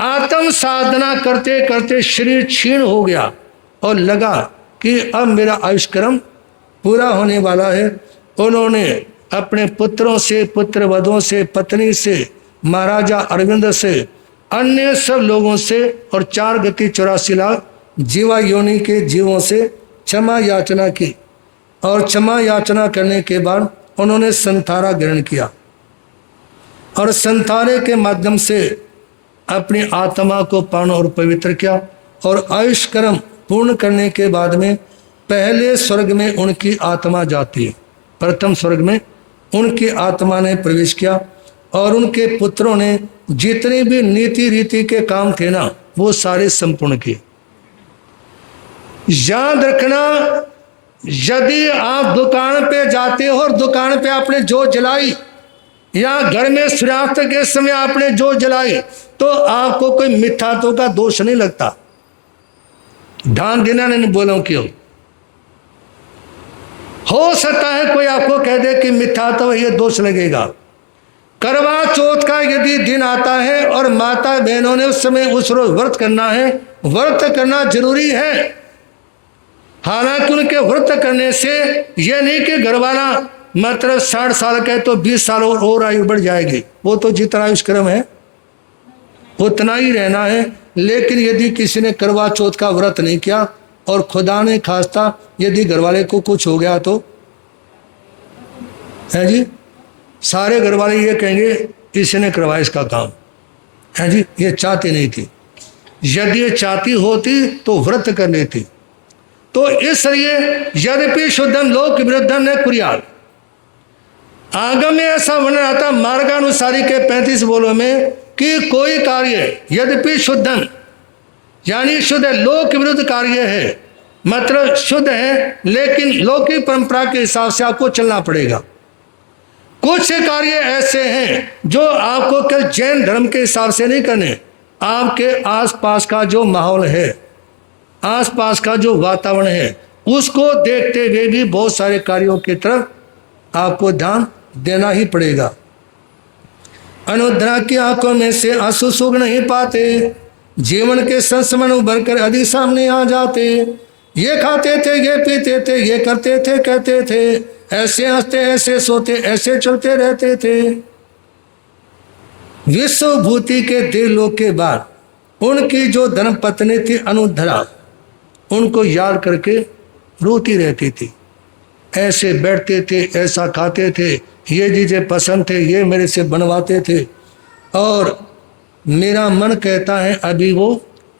आत्म साधना करते करते शरीर क्षीण हो गया और लगा कि अब मेरा आयुष्क्रम पूरा होने वाला है, उन्होंने अपने पुत्रों से, पुत्रवधों से, पत्नी से, महाराजा अरविंद से, अन्य सब लोगों से और 4 गति 84 लाख जीवा योनि के जीवों से क्षमा याचना की। और क्षमा याचना करने के बाद उन्होंने संतारा ग्रहण किया और संतारे के माध्यम से अपनी आत्मा को पावन और पवित्र किया। और आयुष कर्म पूर्ण करने के बाद में पहले स्वर्ग में उनकी आत्मा जाती है। प्रथम स्वर्ग में उनकी आत्मा ने प्रवेश किया और उनके पुत्रों ने जितने भी नीति रीति के काम थे ना वो सारे संपूर्ण किए। याद रखना, यदि आप दुकान पे जाते हो और दुकान पे आपने जो जलाई या घर में सूर्यास्त के समय आपने जो जलाई तो आपको कोई मिथ्यात्व का दोष नहीं लगता। ध्यान देना, नहीं बोला क्यों? हो सकता है कोई आपको कह दे कि मिथ्यात्व ये दोष लगेगा। करवा चौथ का यदि दिन आता है और माता बहनों ने उस समय उस रोज व्रत करना है, व्रत करना जरूरी है। हालांकि उनके व्रत करने से यह नहीं कि घरवाला मतलब 60 साल का है तो 20 साल और आयु बढ़ जाएगी, वो तो जितना आयुष्क्रम है उतना ही रहना है। लेकिन यदि किसी ने करवा चौथ का व्रत नहीं किया और खुदा ने खास्ता यदि घरवाले को कुछ हो गया तो है जी, सारे घरवाले ये कहेंगे इसने करवाया इसका काम, है जी, ये चाहती नहीं थी। यदि ये चाहती होती तो व्रत कर लेती। तो इसलिए यद्यपि शुद्धम लोक विरुद्धम न कुर्यात्, आगम में ऐसा वर्णन आता मार्गानुसारी के 35 बोलों में कि कोई कार्य यद्यपि शुद्धम यानी शुद्ध लोक विरुद्ध कार्य है, मतलब शुद्ध है लेकिन लौकिक परंपरा के हिसाब से आपको चलना पड़ेगा। कुछ कार्य ऐसे हैं जो आपको केवल जैन धर्म के हिसाब से नहीं करने, आपके आसपास का जो माहौल है, आसपास का जो वातावरण है उसको देखते हुए भी बहुत सारे कार्यों की तरफ आपको ध्यान देना ही पड़ेगा। अनुद्रा की आंखों में से आंसू सूख नहीं पाते, जीवन के संस्मरण उभर कर अधिक सामने आ जाते। ये खाते थे, ये पीते थे, ये करते थे, कहते थे, ऐसे हंसते, ऐसे सोते, ऐसे चलते रहते थे। विश्वभूति के देवलोक के बाद उनकी जो धर्मपत्नी थी अनुद्धरा, उनको याद करके रोती रहती थी। ऐसे बैठते थे, ऐसा खाते थे, ये चीजें पसंद थे, ये मेरे से बनवाते थे और मेरा मन कहता है अभी वो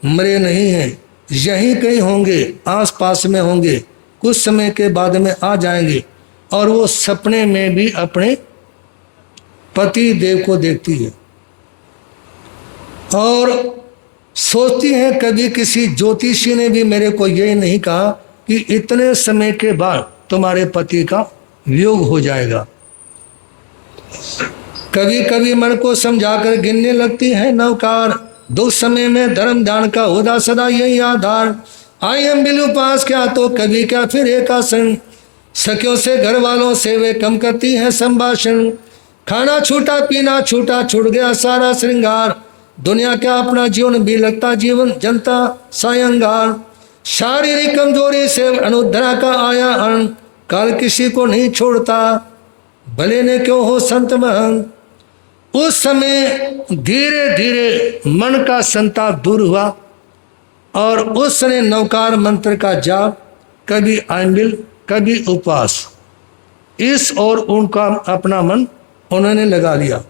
मरे नहीं हैं, यहीं कहीं होंगे, आसपास में होंगे, कुछ समय के बाद में आ जाएंगे। और वो सपने में भी अपने पति देव को देखती है और सोचती है कभी किसी ज्योतिषी ने भी मेरे को ये नहीं कहा कि इतने समय के बाद तुम्हारे पति का वियोग हो जाएगा। कभी कभी मन को समझाकर गिनने लगती है नवकार, दुख समय में धर्म दान का होदा सदा यही आधार। आई हम बिलु पास क्या तो कभी क्या फिर एक आसन, सखियों से घर वालों से वे कम करती हैं संभाषण। खाना छूटा, पीना छूटा, छूट गया सारा श्रृंगार, दुनिया क्या अपना जीवन भी लगता जीवन जनता सायंगार। शारीरिक कमजोरी से अनुद्धरा का आया अण, काल किसी को नहीं छोड़ता, भले ने क्यों हो संत महंत। उस समय धीरे धीरे मन का संताप दूर हुआ और उसने नवकार मंत्र का जाप, कभी आंबिल कभी उपवास, इस और उनका अपना मन उन्होंने लगा लिया।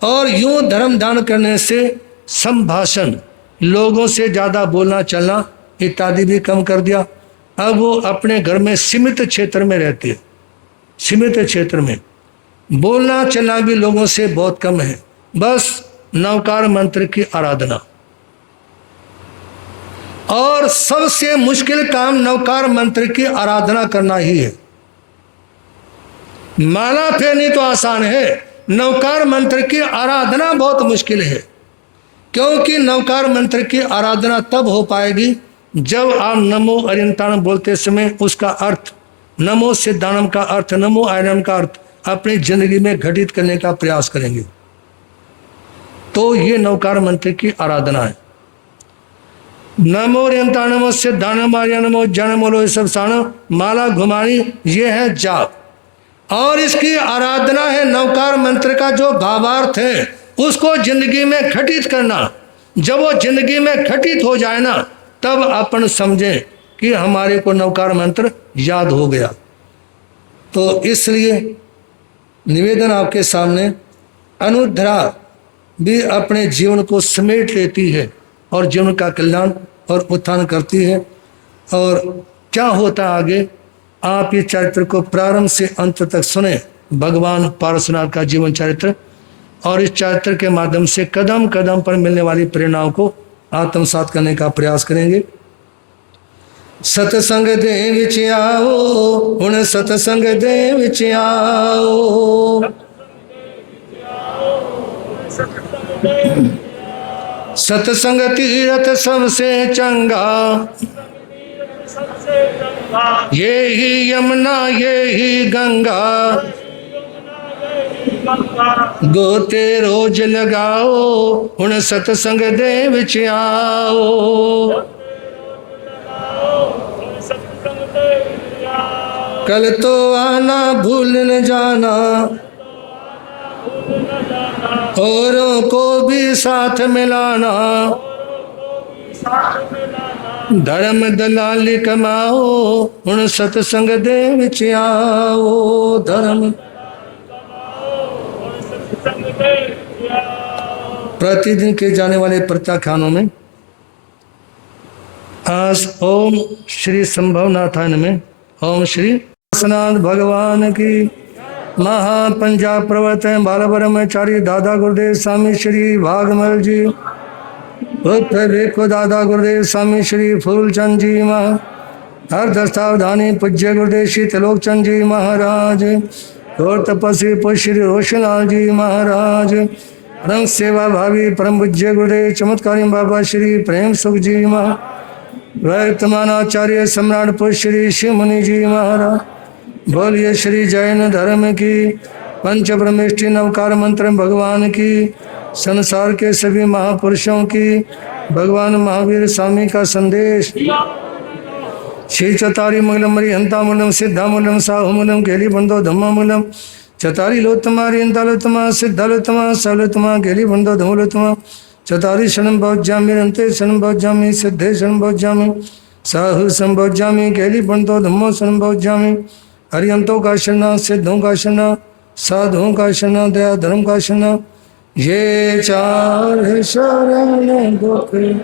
और यूं धर्म दान करने से संभाषण, लोगों से ज़्यादा बोलना चलना इत्यादि भी कम कर दिया। अब वो अपने घर में सीमित क्षेत्र में रहती है, सीमित क्षेत्र में बोलना चलना भी लोगों से बहुत कम है, बस नवकार मंत्र की आराधना। और सबसे मुश्किल काम नवकार मंत्र की आराधना करना ही है। माला फेरनी तो आसान है, नवकार मंत्र की आराधना बहुत मुश्किल है। क्योंकि नवकार मंत्र की आराधना तब हो पाएगी जब आप नमो अरियंताणम बोलते समय उसका अर्थ, नमो सिद्धानम का अर्थ, नमो आयनम का अर्थ अपनी जिंदगी में घटित करने का प्रयास करेंगे, तो ये नवकार मंत्र की आराधना है। नमो अरियंताणम सिद्धानम आर्यनमो जनमोलो सब साणम, माला घुमानी, ये है जाप। और इसकी आराधना है नवकार मंत्र का जो भावार्थ है उसको जिंदगी में घटित करना। जब वो जिंदगी में घटित हो जाए ना, तब अपन समझें कि हमारे को नवकार मंत्र याद हो गया। तो इसलिए निवेदन आपके सामने, अनुधरा भी अपने जीवन को समेट लेती है और जीवन का कल्याण और उत्थान करती है। और क्या होता है आगे, आप ये चरित्र को प्रारंभ से अंत तक सुने, भगवान पार्श्वनाथ का जीवन चरित्र, और इस चरित्र के माध्यम से कदम कदम पर मिलने वाली प्रेरणाओं को आत्मसात करने का प्रयास करेंगे। सतसंग दे विच आओ, हुण सतसंग दे विच आओ, सतसंग तीरथ सबसे चंगा, ये ही यमुना ये ही गंगा, गोते रोज लगाओ, हुण सतसंग दे विच आओ। कल तो आना भूल न जाना, औरों को भी साथ मिलाना, धर्म दलाली कमाओ, हुण सतसंग दे विच आओ। धर्म प्रतिदिन के जाने वाले प्रत्याख्यानों में आज ओम श्री संभवनाथान में ओम श्री नाथ भगवान की, महापंजाब प्रवर्तन बाल ब्रह्मचारी दादा गुरुदेव स्वामी श्री भागमल जी, पुत्र भेको दादा गुरुदेव स्वामी श्री फूलचंद जी महा, अर्धस्थावधानी पूज्य गुरुदेव श्री त्रिलोकचंद जी महाराज, और तपस्वी पुष्य श्री रोशनलाल जी महाराज, रंग सेवा भावी परम पूज्य गुरुदेव चमत्कारी बाबा श्री प्रेम सुख जी महा, वर्तमान आचार्य सम्राट पुष्य श्री शिव मुनि जी महाराज। बोलिए श्री जैन धर्म की पंच ब्रह्मेष्टि नवकार मंत्र भगवान की, संसार के सभी महापुरुषों की, भगवान महावीर स्वामी का संदेश। श्री चतारी मूलम हरिहंता मूलम सिद्धा मूलम साहु मूलम गेली बंदो धम्मा मूलम, चतारी लोत्तमा रियंतालोत्तमा सिद्धालोत्तमा सलोत्तमा गेली बंदो धमोलोत्तमा, चतारी शरण भोज्यामि रंते शरण भोज्यामि सिद्धे शरण भोज्यामि साहु शरण भोज्यामि गेली बंदो धम्मो शरण भोज्यामि, हरियंतों का शरण सिद्धों का शरण साधुओं का शरण दया धर्म का शरण, ये चार शरण दुख हरे